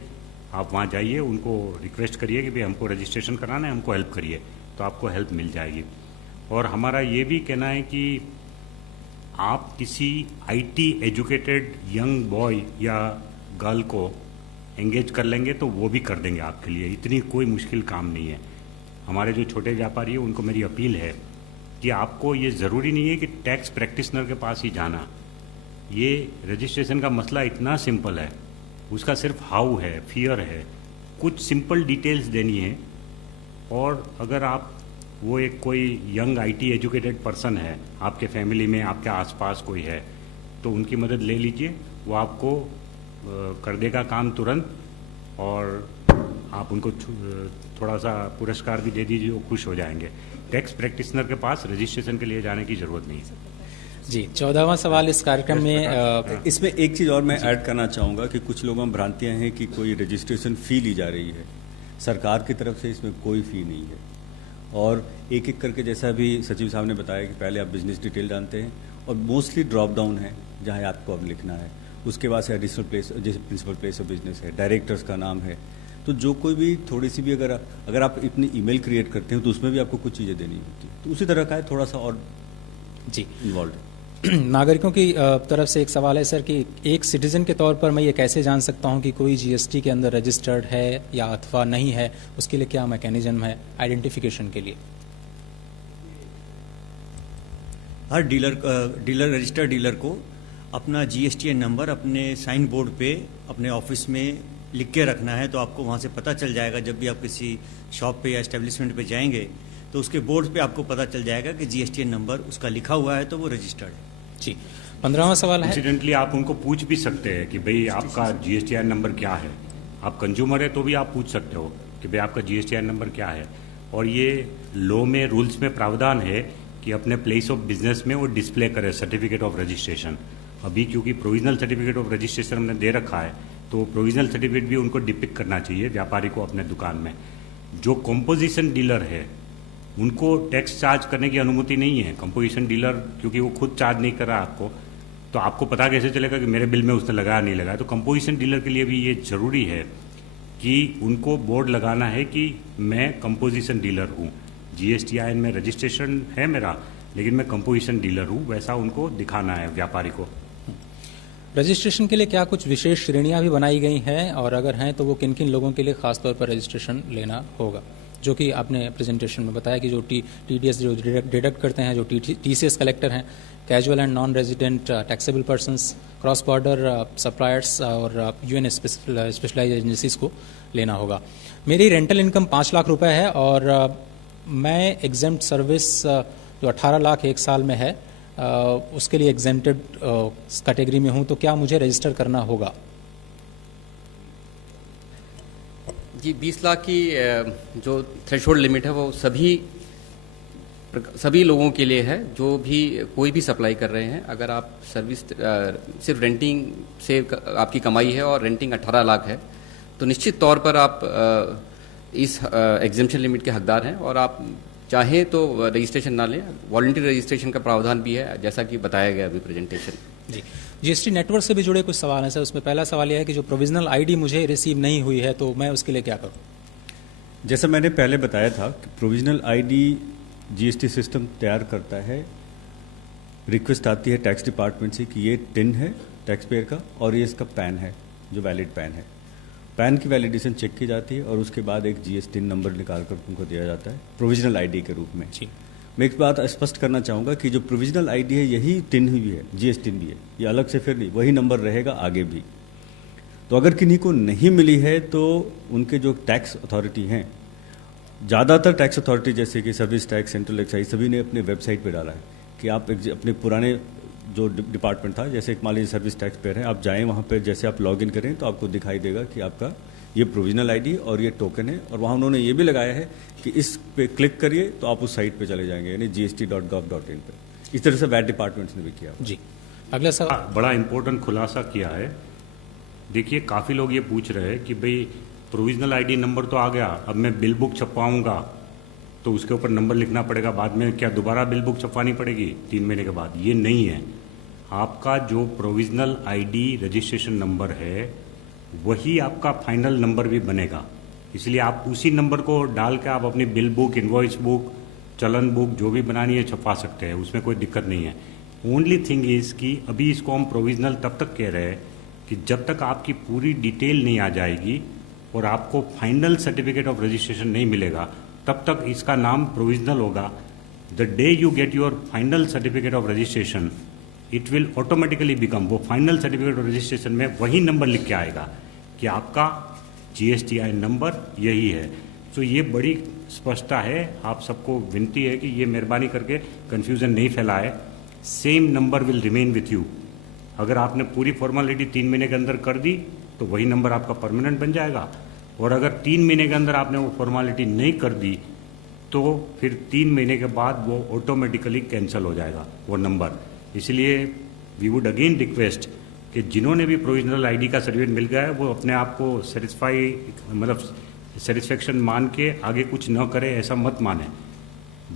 आप वहाँ जाइए, उनको रिक्वेस्ट करिए कि भाई हमको रजिस्ट्रेशन कराना है, हमको हेल्प करिए, तो आपको हेल्प मिल जाएगी। और हमारा ये भी कहना है कि आप किसी आईटी एजुकेटेड यंग बॉय या गर्ल को एंगेज कर लेंगे तो वो भी कर देंगे आपके लिए, इतनी कोई मुश्किल काम नहीं है। हमारे जो छोटे व्यापारी हैं उनको मेरी अपील है कि आपको ये ज़रूरी नहीं है कि टैक्स प्रैक्टिशनर के पास ही जाना। ये रजिस्ट्रेशन का मसला इतना सिंपल है, उसका सिर्फ हाउ है, फियर है, कुछ सिंपल डिटेल्स देनी है। और अगर आप वो एक कोई यंग आईटी एजुकेटेड पर्सन है, आपके फैमिली में, आपके आसपास कोई है, तो उनकी मदद ले लीजिए, वो आपको कर देगा काम तुरंत, और आप उनको थोड़ा सा पुरस्कार भी दे दीजिए, वो खुश हो जाएंगे। टैक्स प्रैक्टिशनर के पास रजिस्ट्रेशन के लिए जाने की ज़रूरत नहीं है। जी, 14वां सवाल इस कार्यक्रम में इसमें एक चीज़ और मैं ऐड करना चाहूँगा कि कुछ लोगों में भ्रांतियाँ हैं कि कोई रजिस्ट्रेशन फ़ी ली जा रही है। सरकार की तरफ से इसमें कोई फ़ी नहीं है, और एक एक करके, जैसा भी सचिव साहब ने बताया कि पहले आप बिजनेस डिटेल जानते हैं, और मोस्टली ड्रॉप डाउन है जहाँ आपको अब लिखना है, उसके बाद से एडिशनल प्लेस, जैसे प्रिंसिपल प्लेस ऑफ बिजनेस है, डायरेक्टर्स का नाम है, तो जो कोई भी थोड़ी सी भी अगर आप इतनी ईमेल क्रिएट करते हैं तो उसमें भी आपको कुछ चीज़ें देनी होती है, तो उसी तरह का है, थोड़ा सा और जी इन्वॉल्व है। नागरिकों की तरफ से एक सवाल है सर कि एक सिटीजन के तौर पर मैं ये कैसे जान सकता हूँ कि कोई जीएसटी के अंदर रजिस्टर्ड है या अथवा नहीं है? उसके लिए क्या मैकेनिज्म है आइडेंटिफिकेशन के लिए? हर रजिस्टर्ड डीलर को अपना जीएसटीएन नंबर अपने साइन बोर्ड पे अपने ऑफिस में लिख के रखना है, तो आपको वहाँ से पता चल जाएगा। जब भी आप किसी शॉप पे या एस्टेब्लिशमेंट पे जाएंगे तो उसके बोर्ड पे आपको पता चल जाएगा कि GSTN नंबर उसका लिखा हुआ है तो वो रजिस्टर्ड है। जी, 15वां सवाल है। इंसिडेंटली आप उनको पूछ भी सकते हैं कि भाई आपका GSTN नंबर क्या है। आप कंज्यूमर है तो भी आप पूछ सकते हो कि भाई आपका GSTN नंबर क्या है। और ये लॉ में, रूल्स में प्रावधान है कि अपने प्लेस ऑफ बिजनेस में वो डिस्प्ले करे सर्टिफिकेट ऑफ रजिस्ट्रेशन। अभी क्योंकि प्रोविजनल सर्टिफिकेट ऑफ रजिस्ट्रेशन हमने दे रखा है तो प्रोविजनल सर्टिफिकेट भी उनको डिपिक्ट करना चाहिए व्यापारी को अपने दुकान में। जो कंपोजिशन डीलर है उनको टैक्स चार्ज करने की अनुमति नहीं है। कंपोजिशन डीलर क्योंकि वो खुद चार्ज नहीं कर रहा आपको, तो आपको पता कैसे चलेगा कि मेरे बिल में उसने लगाया नहीं लगाया। तो कंपोजिशन डीलर के लिए भी ये जरूरी है कि उनको बोर्ड लगाना है कि मैं कंपोजिशन डीलर हूँ। GSTIN में रजिस्ट्रेशन है मेरा, लेकिन मैं कंपोजिशन डीलर हूँ, वैसा उनको दिखाना है व्यापारी को। रजिस्ट्रेशन के लिए क्या कुछ विशेष श्रेणियां भी बनाई गई हैं, और अगर हैं तो वो किन किन लोगों के लिए खास तौर पर रजिस्ट्रेशन लेना होगा? जो कि आपने प्रेजेंटेशन में बताया कि जो TDS जो डिडक्ट करते हैं, जो TCS कलेक्टर हैं, casual and non resident taxable persons, cross border suppliers और UN स्पेशलाइज एजेंसीज को लेना होगा। मेरी रेंटल इनकम 5 लाख रुपए है और मैं एग्जेम्प्ट सर्विस जो 18 लाख एक साल में है उसके लिए एग्जेम्प्टेड कैटेगरी में हूं, तो क्या मुझे रजिस्टर करना होगा? जी, 20 लाख की जो थ्रेशोल्ड लिमिट है वो सभी लोगों के लिए है जो भी कोई भी सप्लाई कर रहे हैं। अगर आप सर्विस सिर्फ रेंटिंग से आपकी कमाई है और रेंटिंग 18 लाख है तो निश्चित तौर पर आप इस एग्जेम्पशन लिमिट के हकदार हैं और आप चाहें तो रजिस्ट्रेशन ना लें। वॉलंटरी रजिस्ट्रेशन का प्रावधान भी है जैसा कि बताया गया अभी प्रेजेंटेशन। जी, GST नेटवर्क से भी जुड़े कुछ सवाल हैं सर। उसमें पहला सवाल यह है कि जो प्रोविजनल ID मुझे रिसीव नहीं हुई है तो मैं उसके लिए क्या करूं? जैसा मैंने पहले बताया था कि प्रोविजनल ID GST सिस्टम तैयार करता है। रिक्वेस्ट आती है टैक्स डिपार्टमेंट से कि ये टिन है टैक्स पेयर का और ये इसका पैन है जो वैलिड पैन है। पैन की वैलिडेशन चेक की जाती है और उसके बाद एक GST नंबर निकाल कर उनको दिया जाता है प्रोविजनल ID के रूप में। जी, मैं एक बात स्पष्ट करना चाहूँगा कि जो प्रोविजनल ID है यही टिन भी है, GST भी है, ये अलग से फिर नहीं, वही नंबर रहेगा आगे भी। तो अगर किन्हीं को नहीं मिली है तो उनके जो टैक्स अथॉरिटी हैं, ज़्यादातर टैक्स अथॉरिटी जैसे कि सर्विस टैक्स, सेंट्रल एक्साइज, सभी ने अपने वेबसाइट पे डाला है कि आप अपने पुराने जो डिपार्टमेंट था, जैसे मान लीजिए सर्विस टैक्स पेयर है, आप जाएं वहाँ पे, जैसे आप लॉगिन करें तो आपको दिखाई देगा कि आपका ये प्रोविजनल ID और ये टोकन है। और वहाँ उन्होंने ये भी लगाया है कि इस पे क्लिक करिए तो आप उस साइट पे चले जाएंगे, यानी gst.gov.in पे। इस तरह से वैट डिपार्टमेंट्स ने भी किया। जी, अगला सवाल। बड़ा इंपॉर्टेंट खुलासा किया है। देखिए, काफ़ी लोग ये पूछ रहे हैं कि भाई प्रोविजनल ID नंबर तो आ गया, अब मैं बिल बुक छपवाऊँगा तो उसके ऊपर नंबर लिखना पड़ेगा, बाद में क्या दोबारा बिल बुक छपवानी पड़ेगी 3 महीने के बाद? ये नहीं है। आपका जो प्रोविजनल ID रजिस्ट्रेशन नंबर है वही आपका फाइनल नंबर भी बनेगा। इसलिए आप उसी नंबर को डाल के आप अपनी बिल बुक, इनवॉइस बुक, चलन बुक जो भी बनानी है छपवा सकते हैं, उसमें कोई दिक्कत नहीं है। ओनली थिंग इज़ कि अभी इसको हम प्रोविजनल तब तक कह रहे हैं कि जब तक आपकी पूरी डिटेल नहीं आ जाएगी और आपको फाइनल सर्टिफिकेट ऑफ रजिस्ट्रेशन नहीं मिलेगा तब तक इसका नाम प्रोविजनल होगा। The day you get your final certificate of registration it will automatically become, वो फाइनल सर्टिफिकेट ऑफ रजिस्ट्रेशन में वही नंबर लिख के आएगा कि आपका GSTI नंबर यही है। तो ये बड़ी स्पष्टता है। आप सबको विनती है कि ये मेहरबानी करके कन्फ्यूज़न नहीं फैलाए। Same number will remain with you. अगर आपने पूरी फॉर्मेलिटी 3 महीने के अंदर कर दी तो वही नंबर आपका परमानेंट बन जाएगा, और अगर 3 महीने के अंदर आपने वो फॉर्मेलिटी नहीं कर दी तो फिर 3 महीने के बाद वो ऑटोमेटिकली कैंसिल हो जाएगा वो नंबर। इसलिए वी वुड अगेन रिक्वेस्ट कि जिन्होंने भी प्रोविजनल ID का सर्टिफिकेट मिल गया है वो अपने आप को सेटिस्फेक्शन मान के आगे कुछ न करे, ऐसा मत माने।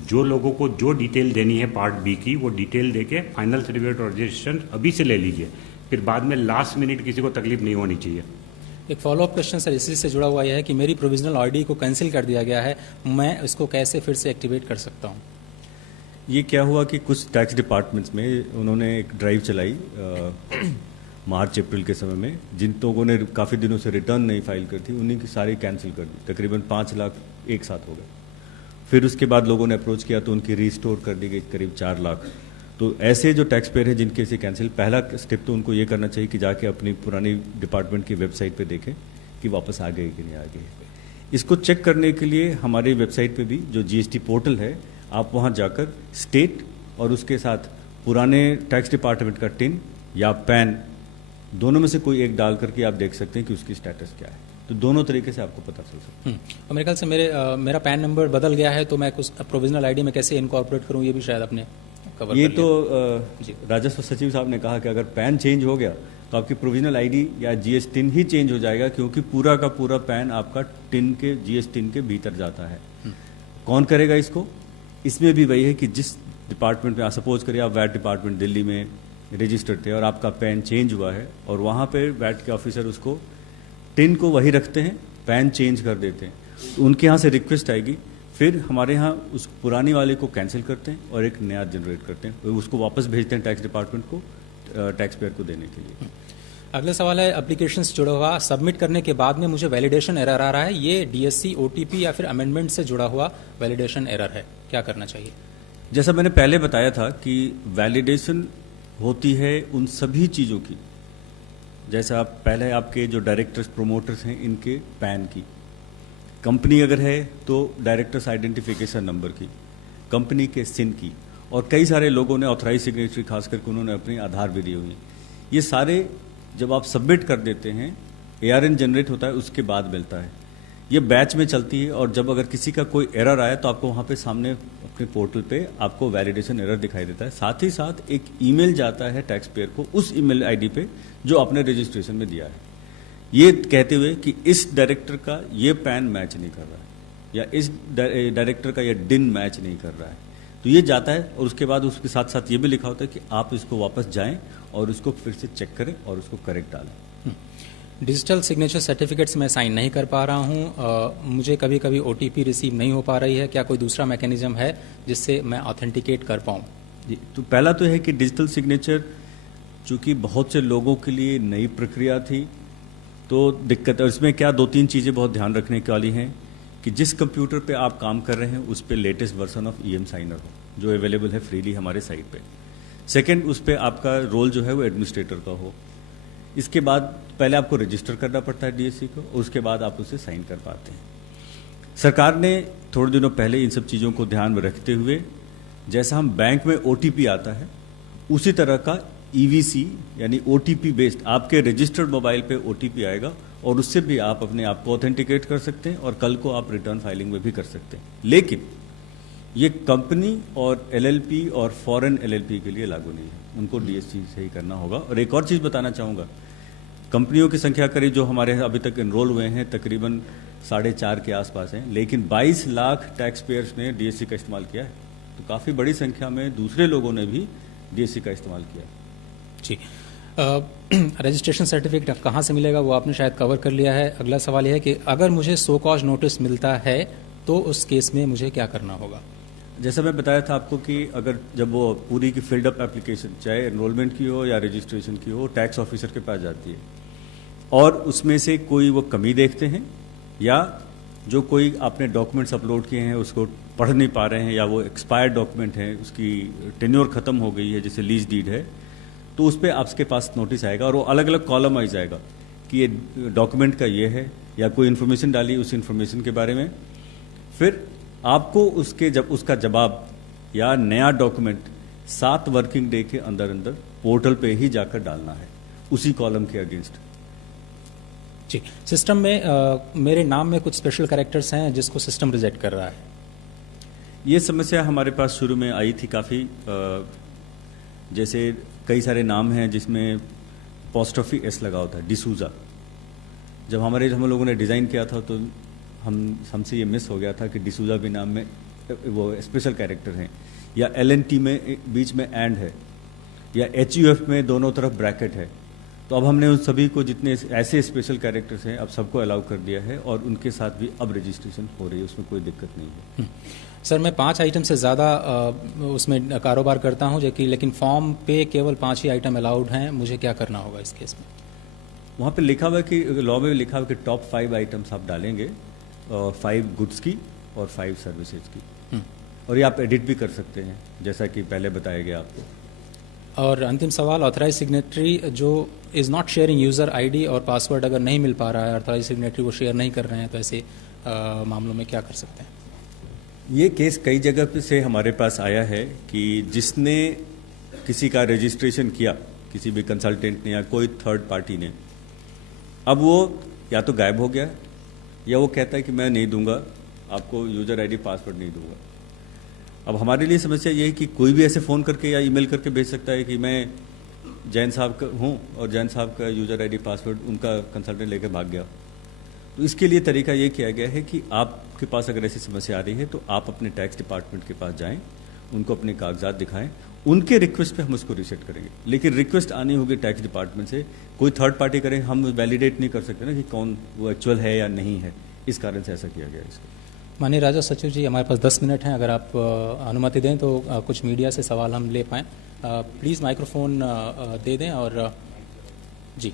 जो लोगों को जो डिटेल देनी है पार्ट B की, वो डिटेल देके फाइनल सर्टिफिकेट और रजिस्ट्रेशन अभी से ले लीजिए, फिर बाद में लास्ट मिनट किसी को तकलीफ नहीं होनी चाहिए। एक फॉलोअप क्वेश्चन सर इसी से जुड़ा हुआ यह है कि मेरी प्रोविजनल ID को कैंसिल कर दिया गया है, मैं इसको कैसे फिर से एक्टिवेट कर सकता हूँ? ये क्या हुआ कि कुछ टैक्स डिपार्टमेंट्स में उन्होंने एक ड्राइव चलाई मार्च अप्रैल के समय में, जिन लोगों ने काफ़ी दिनों से रिटर्न नहीं फाइल कर थी उन्हीं की सारी कैंसिल कर दी। तकरीबन 5 लाख एक साथ हो गए। फिर उसके बाद लोगों ने अप्रोच किया तो उनकी रीस्टोर कर दी गई करीब 4 लाख। तो ऐसे जो टैक्स पेयर हैं जिनके इसे कैंसिल, पहला स्टेप तो उनको ये करना चाहिए कि जाके अपनी पुरानी डिपार्टमेंट की वेबसाइट पे देखें कि वापस आ गई कि नहीं आ गई। इसको चेक करने के लिए हमारे वेबसाइट पे भी जो जीएसटी पोर्टल है, आप वहाँ जाकर स्टेट और उसके साथ पुराने टैक्स डिपार्टमेंट का टिन या पैन, दोनों में से कोई एक डाल करके आप देख सकते हैं कि उसकी स्टेटस क्या है। तो दोनों तरीके से आपको पता चल सकता है। और मेरे ख्याल से मेरा पैन नंबर बदल गया है, तो मैं कुछ प्रोविजनल आईडी में कैसे इनकॉर्पोरेट करूं, ये भी शायद आपने कवर ये कर तो राजस्व सचिव साहब ने कहा कि अगर पैन चेंज हो गया तो आपकी प्रोविजनल आईडी या जीएस टिन ही चेंज हो जाएगा, क्योंकि पूरा का पूरा पैन आपका टिन के जीएस टिन के भीतर जाता है। कौन करेगा इसको? इसमें भी वही है कि जिस डिपार्टमेंट में, सपोज करिए आप वैट डिपार्टमेंट दिल्ली में रजिस्टर्ड थे और आपका पैन चेंज हुआ है और वहाँ पे वैट के ऑफिसर उसको टिन को वही रखते हैं, पैन चेंज कर देते हैं, तो उनके यहाँ से रिक्वेस्ट आएगी, फिर हमारे यहाँ उस पुरानी वाले को कैंसिल करते हैं और एक नया जनरेट करते हैं, उसको वापस भेजते हैं टैक्स डिपार्टमेंट को, टैक्स पेयर को देने के लिए। अगला सवाल है, एप्लीकेशन से जुड़ा हुआ सबमिट करने के बाद में मुझे वैलिडेशन एरर आ रहा है, ये डीएससी, ओटीपी या फिर अमेंडमेंट से जुड़ा हुआ वैलिडेशन एरर है, क्या करना चाहिए? जैसा मैंने पहले बताया था कि वैलिडेशन होती है उन सभी चीज़ों की, जैसा आप पहले आपके जो डायरेक्टर्स प्रोमोटर्स हैं इनके पैन की, कंपनी अगर है तो डायरेक्टर्स आइडेंटिफिकेशन नंबर की, कंपनी के सिन की, और कई सारे लोगों ने ऑथराइज सिग्नेचरी खास करके उन्होंने अपनी आधार भी दी हुई। ये सारे जब आप सबमिट कर देते हैं, एआरएन जनरेट होता है, उसके बाद मिलता है। ये बैच में चलती है और जब अगर किसी का कोई एरर आया तो आपको वहाँ पे सामने अपने पोर्टल पे आपको वैलिडेशन एरर दिखाई देता है। साथ ही साथ एक ईमेल जाता है टैक्स पेयर को उस ईमेल आईडी पे जो आपने रजिस्ट्रेशन में दिया है, ये कहते हुए कि इस डायरेक्टर का ये पैन मैच नहीं कर रहा है या इस डायरेक्टर का ये डिन मैच नहीं कर रहा है, तो ये जाता है और उसके बाद उसके साथ साथ ये भी लिखा होता है कि आप इसको वापस जाएं और उसको फिर से चेक करें और उसको करेक्ट डालें। डिजिटल सिग्नेचर सर्टिफिकेट्स में साइन नहीं कर पा रहा हूँ, मुझे कभी कभी ओटीपी रिसीव नहीं हो पा रही है, क्या कोई दूसरा मैकेनिज्म है जिससे मैं ऑथेंटिकेट कर पाऊँ? जी, तो पहला तो है कि डिजिटल सिग्नेचर चूँकि बहुत से लोगों के लिए नई प्रक्रिया थी तो दिक्कत है। इसमें क्या 2-3 चीज़ें बहुत ध्यान रखने की वाली हैं कि जिस कंप्यूटर पे आप काम कर रहे हैं उस पर latest version of EM signer हो जो अवेलेबल है फ्रीली हमारे साइट पे। सेकंड, उस पर आपका रोल जो है वो एडमिनिस्ट्रेटर का हो। इसके बाद पहले आपको रजिस्टर करना पड़ता है डीएससी को, उसके बाद आप उसे साइन कर पाते हैं। सरकार ने थोड़े दिनों पहले इन सब चीज़ों को ध्यान में रखते हुए, जैसा हम बैंक में ओटीपी आता है उसी तरह का ईवीसी यानी ओटीपी बेस्ड आपके रजिस्टर्ड मोबाइल पे ओटीपी आएगा और उससे भी आप अपने आप को ऑथेंटिकेट कर सकते हैं और कल को आप रिटर्न फाइलिंग में भी कर सकते हैं। लेकिन ये कंपनी और एलएलपी और फॉरेन एलएलपी के लिए लागू नहीं है, उनको डीएससी से ही करना होगा। और एक और चीज़ बताना चाहूँगा, कंपनियों की संख्या करीब जो हमारे अभी तक इनरोल हुए हैं तकरीबन 4.5 के आसपास हैं, लेकिन 22 लाख टैक्स पेयर्स ने डीएससी का इस्तेमाल किया है, तो काफ़ी बड़ी संख्या में दूसरे लोगों ने भी डीएससी का इस्तेमाल किया है। जी, रजिस्ट्रेशन सर्टिफिकेट कहाँ से मिलेगा वो आपने शायद कवर कर लिया है। अगला सवाल यह है कि अगर मुझे सो कॉज नोटिस मिलता है तो उस केस में मुझे क्या करना होगा? जैसा मैं बताया था आपको कि अगर जब वो पूरी की फिल्ड अप एप्लीकेशन चाहे एनरोलमेंट की हो या रजिस्ट्रेशन की हो टैक्स ऑफिसर के पास जाती है और उसमें से कोई वो कमी देखते हैं या जो कोई आपने डॉक्यूमेंट्स अपलोड किए हैं उसको पढ़ नहीं पा रहे हैं या वो एक्सपायर्ड डॉक्यूमेंट है, उसकी टेन्योर खत्म हो गई है, जैसे लीज डीड है, तो उस पर आपके पास नोटिस आएगा और वो अलग अलग कॉलम आ जाएगा कि ये डॉक्यूमेंट का ये है या कोई इन्फॉर्मेशन डाली उस इन्फॉर्मेशन के बारे में। फिर आपको उसका जवाब या नया डॉक्यूमेंट 7 वर्किंग डे के अंदर अंदर पोर्टल पे ही जाकर डालना है उसी कॉलम के अगेंस्ट। जी, सिस्टम में मेरे नाम में कुछ स्पेशल कैरेक्टर्स हैं जिसको सिस्टम रिजेक्ट कर रहा है। ये समस्या हमारे पास शुरू में आई थी काफ़ी, जैसे कई सारे नाम हैं जिसमें पोस्टॉफी एस लगा होता है, डिसूजा। जब हम लोगों ने डिज़ाइन किया था तो हमसे ये मिस हो गया था कि डिसूजा भी नाम में वो स्पेशल कैरेक्टर हैं, या एलएनटी में बीच में एंड है, या एचयूएफ में दोनों तरफ ब्रैकेट है। तो अब हमने उन सभी को जितने ऐसे स्पेशल कैरेक्टर्स हैं अब सबको अलाउ कर दिया है और उनके साथ भी अब रजिस्ट्रेशन हो रही है, उसमें कोई दिक्कत नहीं है। सर, मैं 5 आइटम से ज़्यादा उसमें कारोबार करता हूँ लेकिन फॉर्म पे केवल 5 ही आइटम अलाउड हैं, मुझे क्या करना होगा इस केस में? वहाँ पे लिखा हुआ है कि लॉ में लिखा हुआ है कि टॉप 5 आइटम्स आप डालेंगे, 5 गुड्स की और 5 सर्विसेज की, और ये आप एडिट भी कर सकते हैं जैसा कि पहले बताया गया आपको। और अंतिम सवाल, ऑथराइज सिग्नेटरी जो is not sharing user ID और पासवर्ड अगर नहीं मिल पा रहा है, ऑथराइज सिग्नेटरी वो शेयर नहीं कर रहे हैं, तो ऐसे मामलों में क्या कर सकते हैं? ये केस कई जगह पे से हमारे पास आया है कि जिसने किसी का रजिस्ट्रेशन किया, किसी भी कंसल्टेंट ने या कोई थर्ड पार्टी ने, अब वो या तो गायब हो गया या वो कहता है कि मैं नहीं दूंगा आपको, यूज़र आईडी पासवर्ड नहीं दूंगा। अब हमारे लिए समस्या ये है कि कोई भी ऐसे फ़ोन करके या ईमेल करके भेज सकता है कि मैं जैन साहब का हूँ और जैन साहब का यूज़र आईडी पासवर्ड उनका कंसल्टेंट लेकर भाग गया। तो इसके लिए तरीका ये किया गया है कि आपके पास अगर ऐसी समस्या आ रही है तो आप अपने टैक्स डिपार्टमेंट के पास जाएं, उनको अपने कागजात दिखाएं, उनके रिक्वेस्ट पे हम उसको रीसेट करेंगे। लेकिन रिक्वेस्ट आनी होगी टैक्स डिपार्टमेंट से, कोई थर्ड पार्टी करे, हम वैलिडेट नहीं कर सकते ना कि कौन वो एक्चुअल है या नहीं है, इस कारण से ऐसा किया गया है इसको। माननीय राजस्व सचिव जी, हमारे पास 10 मिनट हैं, अगर आप अनुमति दें तो कुछ मीडिया से सवाल हम ले पाएँ। प्लीज़ माइक्रोफोन दे दें। और जी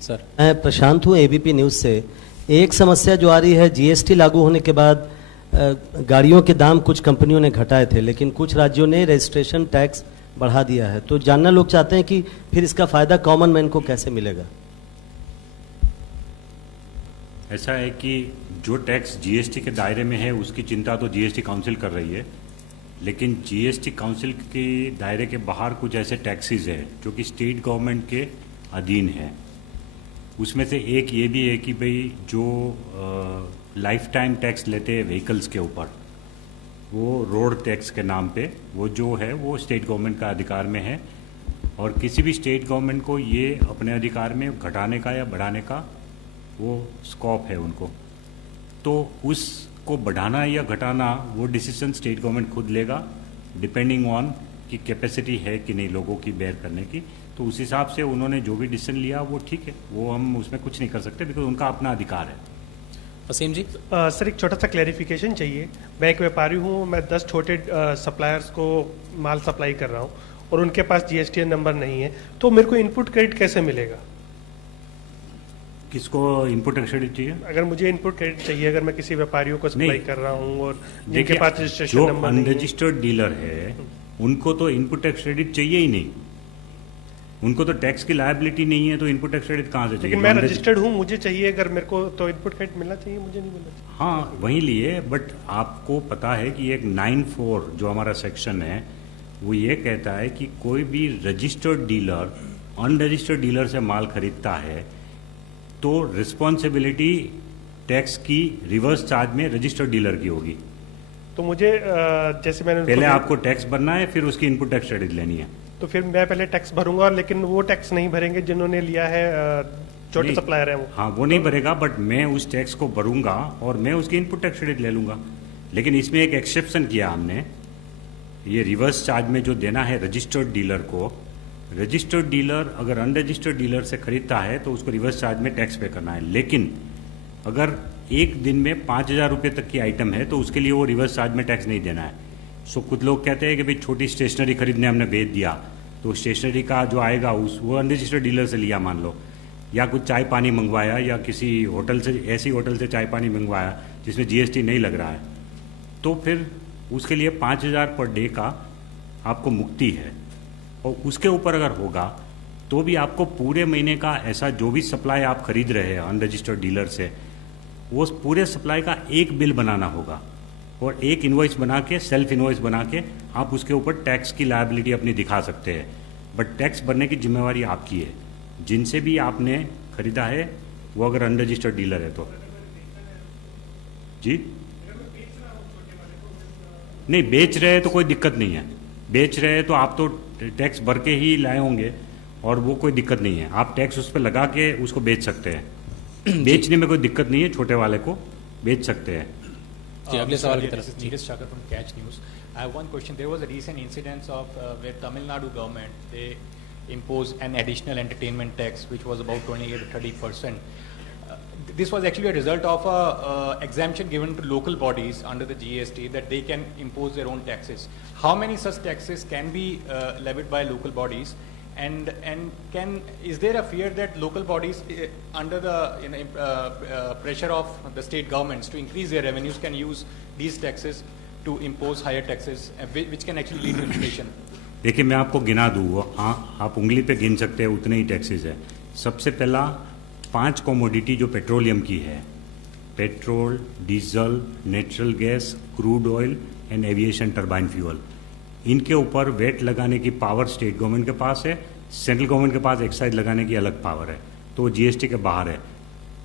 सर। मैं प्रशांत हूँ एबीपी न्यूज़ से। एक समस्या जो आ रही है, जीएसटी लागू होने के बाद गाड़ियों के दाम कुछ कंपनियों ने घटाए थे, लेकिन कुछ राज्यों ने रजिस्ट्रेशन टैक्स बढ़ा दिया है। तो जानना लोग चाहते हैं कि फिर इसका फायदा कॉमन मैन को कैसे मिलेगा? ऐसा है कि जो टैक्स जीएसटी के दायरे में है उसकी चिंता तो जीएसटी काउंसिल कर रही है, लेकिन जीएसटी काउंसिल के दायरे के बाहर कुछ ऐसे टैक्सेस है जो कि स्टेट गवर्नमेंट के अधीन है। उसमें से एक ये भी है कि भाई जो लाइफ टाइम टैक्स लेते हैं व्हीकल्स के ऊपर, वो रोड टैक्स के नाम पे, वो जो है वो स्टेट गवर्नमेंट का अधिकार में है और किसी भी स्टेट गवर्नमेंट को ये अपने अधिकार में घटाने का या बढ़ाने का वो स्कोप है उनको। तो उसको बढ़ाना या घटाना वो डिसीजन स्टेट गवर्नमेंट खुद लेगा, डिपेंडिंग ऑन कि कैपेसिटी है कि नहीं लोगों की बेयर करने की। तो उस हिसाब से उन्होंने जो भी डिसीजन लिया वो ठीक है, वो हम उसमें कुछ नहीं कर सकते, बिकॉज उनका अपना अधिकार है। वसीम जी। सर, एक छोटा सा क्लैरिफिकेशन चाहिए। मैं एक व्यापारी हूँ, मैं 10 छोटे सप्लायर्स को माल सप्लाई कर रहा हूँ और उनके पास जीएसटीएन नंबर नहीं है, तो मेरे को इनपुट क्रेडिट कैसे मिलेगा? किसको इनपुट क्रेडिट चाहिए? अगर मुझे इनपुट क्रेडिट चाहिए, अगर मैं किसी व्यापारियों को सप्लाई कर रहा हूँ और जिनके पास रजिस्ट्रेशन जो नंबर नहीं है, अनरजिस्टर्ड डीलर है उनको तो इनपुट टैक्स क्रेडिट चाहिए ही नहीं, उनको तो टैक्स की लायबिलिटी नहीं है, तो इनपुट टैक्स क्रेडिट कहाँ से चाहिए? लेकिन मैं रजिस्टर्ड हूँ, मुझे चाहिए, अगर मेरे को तो इनपुट क्रेडिट मिलना चाहिए, मुझे नहीं मिलना चाहिए। हाँ वही लिए, बट आपको पता है कि एक 9(4) जो हमारा सेक्शन है वो ये कहता है कि कोई भी रजिस्टर्ड डीलर अनरजिस्टर्ड डीलर से माल खरीदता है तो रिस्पॉन्सिबिलिटी टैक्स की रिवर्स चार्ज में रजिस्टर्ड डीलर की होगी। तो मुझे जैसे मैंने पहले आपको टैक्स भरना है, फिर उसकी इनपुट टैक्स क्रेडिट लेनी है। तो फिर मैं पहले टैक्स भरूंगा, लेकिन वो टैक्स नहीं भरेंगे जिन्होंने लिया है, छोटे सप्लायर है वो। हाँ वो नहीं भरेगा, बट मैं उस टैक्स को भरूंगा और मैं उसकी इनपुट टैक्स क्रेडिट ले लूंगा। लेकिन इसमें एक एक्सेप्शन किया हमने, ये रिवर्स चार्ज में जो देना है रजिस्टर्ड डीलर को, रजिस्टर्ड डीलर अगर अनरजिस्टर्ड डीलर से खरीदता है तो उसको रिवर्स चार्ज में टैक्स पे करना है। लेकिन अगर एक दिन में 5,000 रुपये तक की आइटम है तो उसके लिए वो रिवर्स चार्ज में टैक्स नहीं देना है। सो कुछ लोग कहते हैं कि भाई छोटी स्टेशनरी खरीदने हमने भेज दिया तो स्टेशनरी का जो आएगा वो अनरजिस्टर्ड डीलर से लिया मान लो, या कुछ चाय पानी मंगवाया या किसी होटल से, ऐसी होटल से चाय पानी मंगवाया जिसमें जीएसटी नहीं लग रहा है, तो फिर उसके लिए 5,000 पर डे का आपको मुक्ति है। और उसके ऊपर अगर होगा तो भी आपको पूरे महीने का ऐसा जो भी सप्लाई आप खरीद रहे हैं अनरजिस्टर्ड डीलर से, वो पूरे सप्लाई का एक बिल बनाना होगा और एक इनवॉइस बना के, सेल्फ इनवॉइस बना के आप उसके ऊपर टैक्स की लायबिलिटी अपनी दिखा सकते हैं। बट टैक्स भरने की जिम्मेवारी आपकी है, जिनसे भी आपने खरीदा है वो अगर अनरजिस्टर्ड डीलर है तो। जी नहीं, बेच रहे हैं तो कोई दिक्कत नहीं है, बेच रहे हैं तो आप तो टैक्स भर के ही लाए होंगे और वो कोई दिक्कत नहीं है, आप टैक्स उस पर लगा के उसको बेच सकते हैं। बेचने में कोई दिक्कत नहीं है, छोटे वाले को बेच सकते हैं। अगले सवाल की तरफ। Neeraj Chakar from Catch News. I have one question. There was a recent incident of where Tamil Nadu government they imposed an additional entertainment tax which was about 28 to 30%. This was actually a result of a exemption given to local bodies under the GST that they can impose their own taxes. How many such taxes can be levied by local bodies? And is there a fear that local bodies under the pressure of the state governments to increase their revenues can use these taxes to impose higher taxes, which can actually lead to inflation? देखिए मैं आपको गिना दूँ, आप उंगली पे गिन सकते हैं उतने ही टैक्सेस है। सबसे पहला 5 कमोडिटी जो पेट्रोलियम की है, petrol, diesel, natural gas, crude oil and aviation turbine fuel, इनके ऊपर वेट लगाने की पावर स्टेट गवर्नमेंट के पास है, सेंट्रल गवर्नमेंट के पास एक्साइज लगाने की अलग पावर है, तो जीएसटी के बाहर है।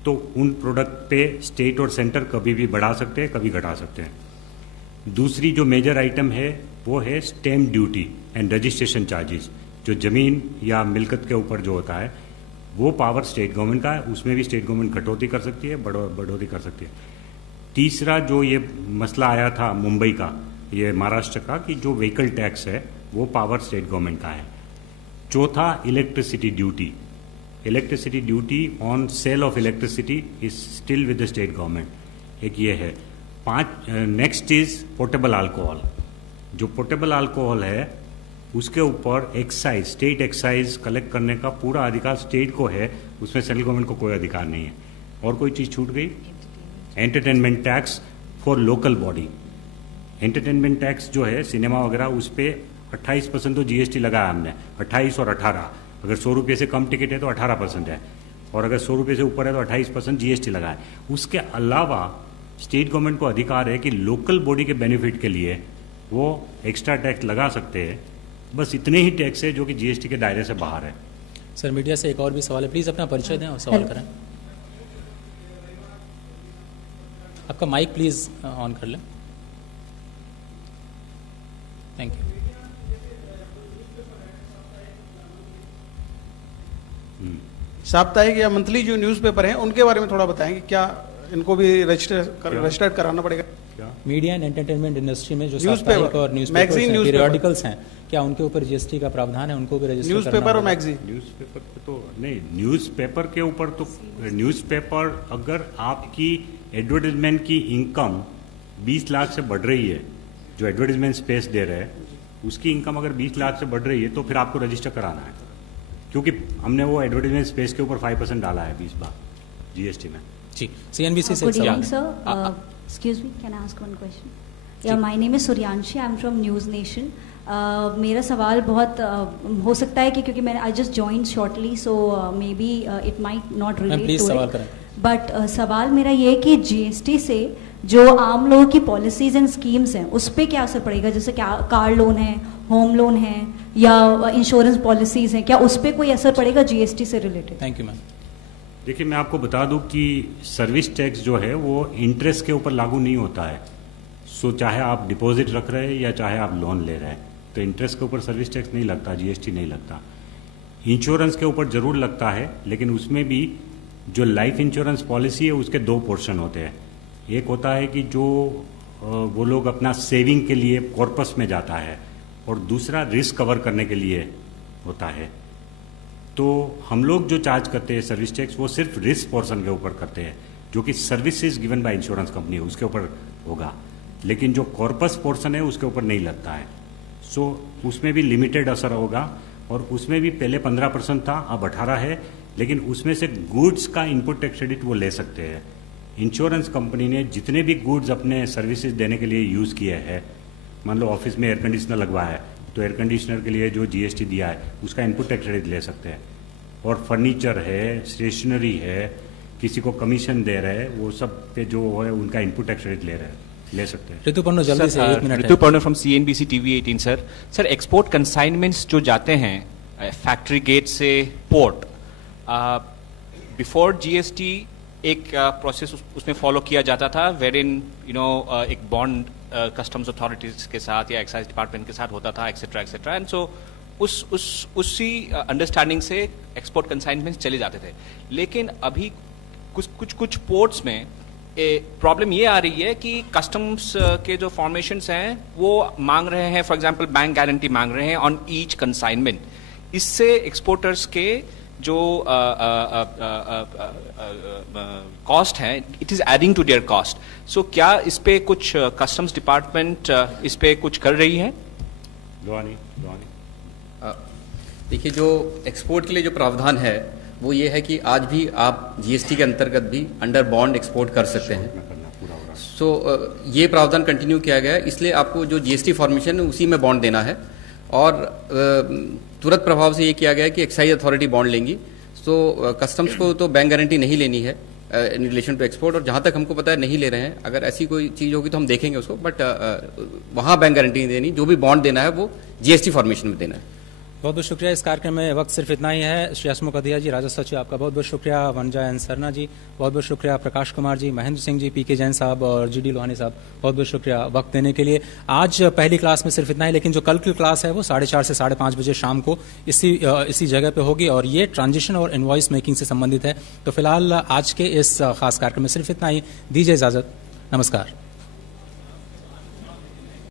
तो उन प्रोडक्ट पे स्टेट और सेंटर कभी भी बढ़ा सकते हैं, कभी घटा सकते हैं। दूसरी जो मेजर आइटम है वो है stamp duty and registration charges, जो ज़मीन या मिल्कत के ऊपर जो होता है वो पावर स्टेट गवर्नमेंट का है, उसमें भी स्टेट गवर्नमेंट कटौती कर सकती है, बढ़ोतरी कर सकती है। तीसरा जो ये मसला आया था मुंबई का, ये महाराष्ट्र का, कि जो व्हीकल टैक्स है वो पावर स्टेट गवर्नमेंट का है। चौथा electricity duty, electricity duty on sale of electricity is still with the state government, एक ये है। नेक्स्ट इज पोर्टेबल अल्कोहल, जो पोर्टेबल अल्कोहल है उसके ऊपर एक्साइज, स्टेट एक्साइज कलेक्ट करने का पूरा अधिकार स्टेट को है, उसमें सेंट्रल गवर्नमेंट को कोई अधिकार नहीं है। और कोई चीज़ छूट गई, entertainment tax for local body. Entertainment tax जो है सिनेमा वगैरह, उस पर 28% तो जीएसटी लगाया हमने, 28 और 18। अगर 100 रुपये से कम टिकट है तो 18% है, और अगर 100 रुपये से ऊपर है तो 28% जीएसटी लगा है। उसके अलावा स्टेट गवर्नमेंट को अधिकार है कि लोकल बॉडी के बेनिफिट के लिए वो एक्स्ट्रा टैक्स लगा सकते हैं। बस इतने ही टैक्स है जो कि जीएसटी के दायरे से बाहर है। सर मीडिया से एक और भी सवाल है, प्लीज़ अपना परिचय दें और सवाल करें। आपका माइक प्लीज़ ऑन कर लें। Thank you. साप्ताहिक या मंथली जो न्यूज़पेपर हैं उनके बारे में थोड़ा बताएंगे, क्या इनको भी रजिस्टर्ड कराना पड़ेगा? मीडिया एंड एंटरटेनमेंट इंडस्ट्री में जो न्यूज़पेपर साप्ताहिक और न्यूज़पेपर पीरियडिकल्स हैं, क्या उनके ऊपर जीएसटी का प्रावधान है? उनको भी रजिस्टर करना न्यूज़पेपर और मैगजीन? न्यूज़पेपर तो नहीं, न्यूज़पेपर के ऊपर तो न्यूज़पेपर, अगर आपकी एडवर्टाइजमेंट की इनकम 20 लाख से बढ़ रही है, जो एडवर्टाइजमेंट स्पेस दे रहे हैं उसकी इनकम अगर 20 लाख से बढ़ रही है तो फिर आपको रजिस्टर कराना है, क्योंकि हमने वो एडवर्टाइजमेंट स्पेस के ऊपर 5% डाला है 20 बार जीएसटी में। जी, सीएनबीसी से Good evening, sir. Excuse me, can I ask one question? Yeah, my name is Suryanshi. I'm from News Nation. मेरा सवाल बहुत हो सकता है कि क्योंकि मैंने I just joined shortly, so maybe it might not relate to it. But सवाल मेरा ये है कि जीएसटी से जो आम लोगों की पॉलिसीज एंड स्कीम्स हैं उस पर क्या असर पड़ेगा? जैसे कार लोन है, होम लोन है या इंश्योरेंस पॉलिसीज हैं, क्या उस पर कोई असर पड़ेगा जीएसटी से रिलेटेड? Thank you ma'am. देखिए मैं आपको बता दूं कि सर्विस टैक्स जो है वो इंटरेस्ट के ऊपर लागू नहीं होता है। सो चाहे आप डिपॉजिट रख रहे हैं या चाहे आप लोन ले रहे हैं, तो इंटरेस्ट के ऊपर सर्विस टैक्स नहीं लगता, जीएसटी नहीं लगता। इंश्योरेंस के ऊपर जरूर लगता है, लेकिन उसमें भी जो लाइफ इंश्योरेंस पॉलिसी है उसके 2 पोर्शन होते हैं। एक होता है कि जो वो लोग अपना सेविंग के लिए कॉर्पस में जाता है, और दूसरा रिस्क कवर करने के लिए होता है। तो हम लोग जो चार्ज करते हैं सर्विस टैक्स वो सिर्फ रिस्क पोर्शन के ऊपर करते हैं, जो कि services given by insurance company है उसके ऊपर होगा, लेकिन जो कॉर्पस पोर्शन है उसके ऊपर नहीं लगता है। सो उसमें भी लिमिटेड असर होगा, और उसमें भी पहले 15% था, अब 18 है, लेकिन उसमें से गुड्स का इनपुट टैक्स क्रेडिट वो ले सकते हैं। इंश्योरेंस कंपनी ने जितने भी गुड्स अपने सर्विसेज देने के लिए यूज़ किए हैं, मान लो ऑफिस में एयर कंडीशनर लगवाया है तो एयर कंडीशनर के लिए जो जीएसटी दिया है उसका इनपुट टैक्स क्रेडिट ले सकते हैं। और फर्नीचर है, स्टेशनरी है, किसी को कमीशन दे रहे हैं, वो सब पे जो है उनका इनपुट टैक्स क्रेडिट ले सकते हैं। ऋतुपर्णो जल्दी से 1 मिनट। Rituparno from CNBC TV 18 sir. Sir export consignments जो जाते हैं फैक्ट्री गेट से पोर्ट, बिफोर जीएसटी एक प्रोसेस उसमें फॉलो किया जाता था, वेर इन एक बॉन्ड कस्टम्स अथॉरिटीज के साथ या एक्साइज डिपार्टमेंट के साथ होता था, एक्सेट्रा एक्सेट्रा, एंड सो उसी अंडरस्टैंडिंग से एक्सपोर्ट कंसाइनमेंट्स चले जाते थे। लेकिन अभी कुछ पोर्ट्स में प्रॉब्लम ये आ रही है कि कस्टम्स के जो फॉर्मेशंस हैं वो मांग रहे हैं, फॉर एग्जांपल बैंक गारंटी मांग रहे हैं ऑन ईच कंसाइनमेंट। इससे एक्सपोर्टर्स के जो कॉस्ट है, it is adding to their cost. So क्या इस पे कुछ कस्टम्स डिपार्टमेंट इस पे कुछ कर रही है? देखिए, जो एक्सपोर्ट के लिए जो प्रावधान है वो ये है कि आज भी आप जीएसटी के अंतर्गत भी अंडर बॉन्ड एक्सपोर्ट कर सकते हैं। सो ये प्रावधान कंटिन्यू किया गया है, इसलिए आपको जो जीएसटी फॉर्मेशन है उसी में बॉन्ड देना है और तुरंत प्रभाव से ये किया गया है कि एक्साइज अथॉरिटी बॉन्ड लेंगी। सो कस्टम्स को तो बैंक गारंटी नहीं लेनी है इन रिलेशन टू एक्सपोर्ट, और जहाँ तक हमको पता है नहीं ले रहे हैं। अगर ऐसी कोई चीज़ होगी तो हम देखेंगे उसको, बट वहाँ बैंक गारंटी नहीं देनी। जो भी बॉन्ड देना है वो जीएसटी फॉर्मेशन में देना है। बहुत बहुत शुक्रिया। इस कार्यक्रम में वक्त सिर्फ इतना ही है। श्री हसमुख अधिया जी, राजस्व सचिव, आपका बहुत बहुत शुक्रिया। वनजा एन सरना जी, बहुत बहुत शुक्रिया। प्रकाश कुमार जी, महेंद्र सिंह जी, पीके जैन साहब और जीडी लोहानी साहब, बहुत बहुत शुक्रिया वक्त देने के लिए। आज पहली क्लास में सिर्फ इतना ही, लेकिन जो कल की क्लास है वो 4:30 से 5:30 बजे शाम को इसी जगह पे होगी और ये ट्रांजिशन और इनवॉइस मेकिंग से संबंधित है। तो फिलहाल आज के इस खास कार्यक्रम में सिर्फ इतना ही। दीजिए इजाजत, नमस्कार।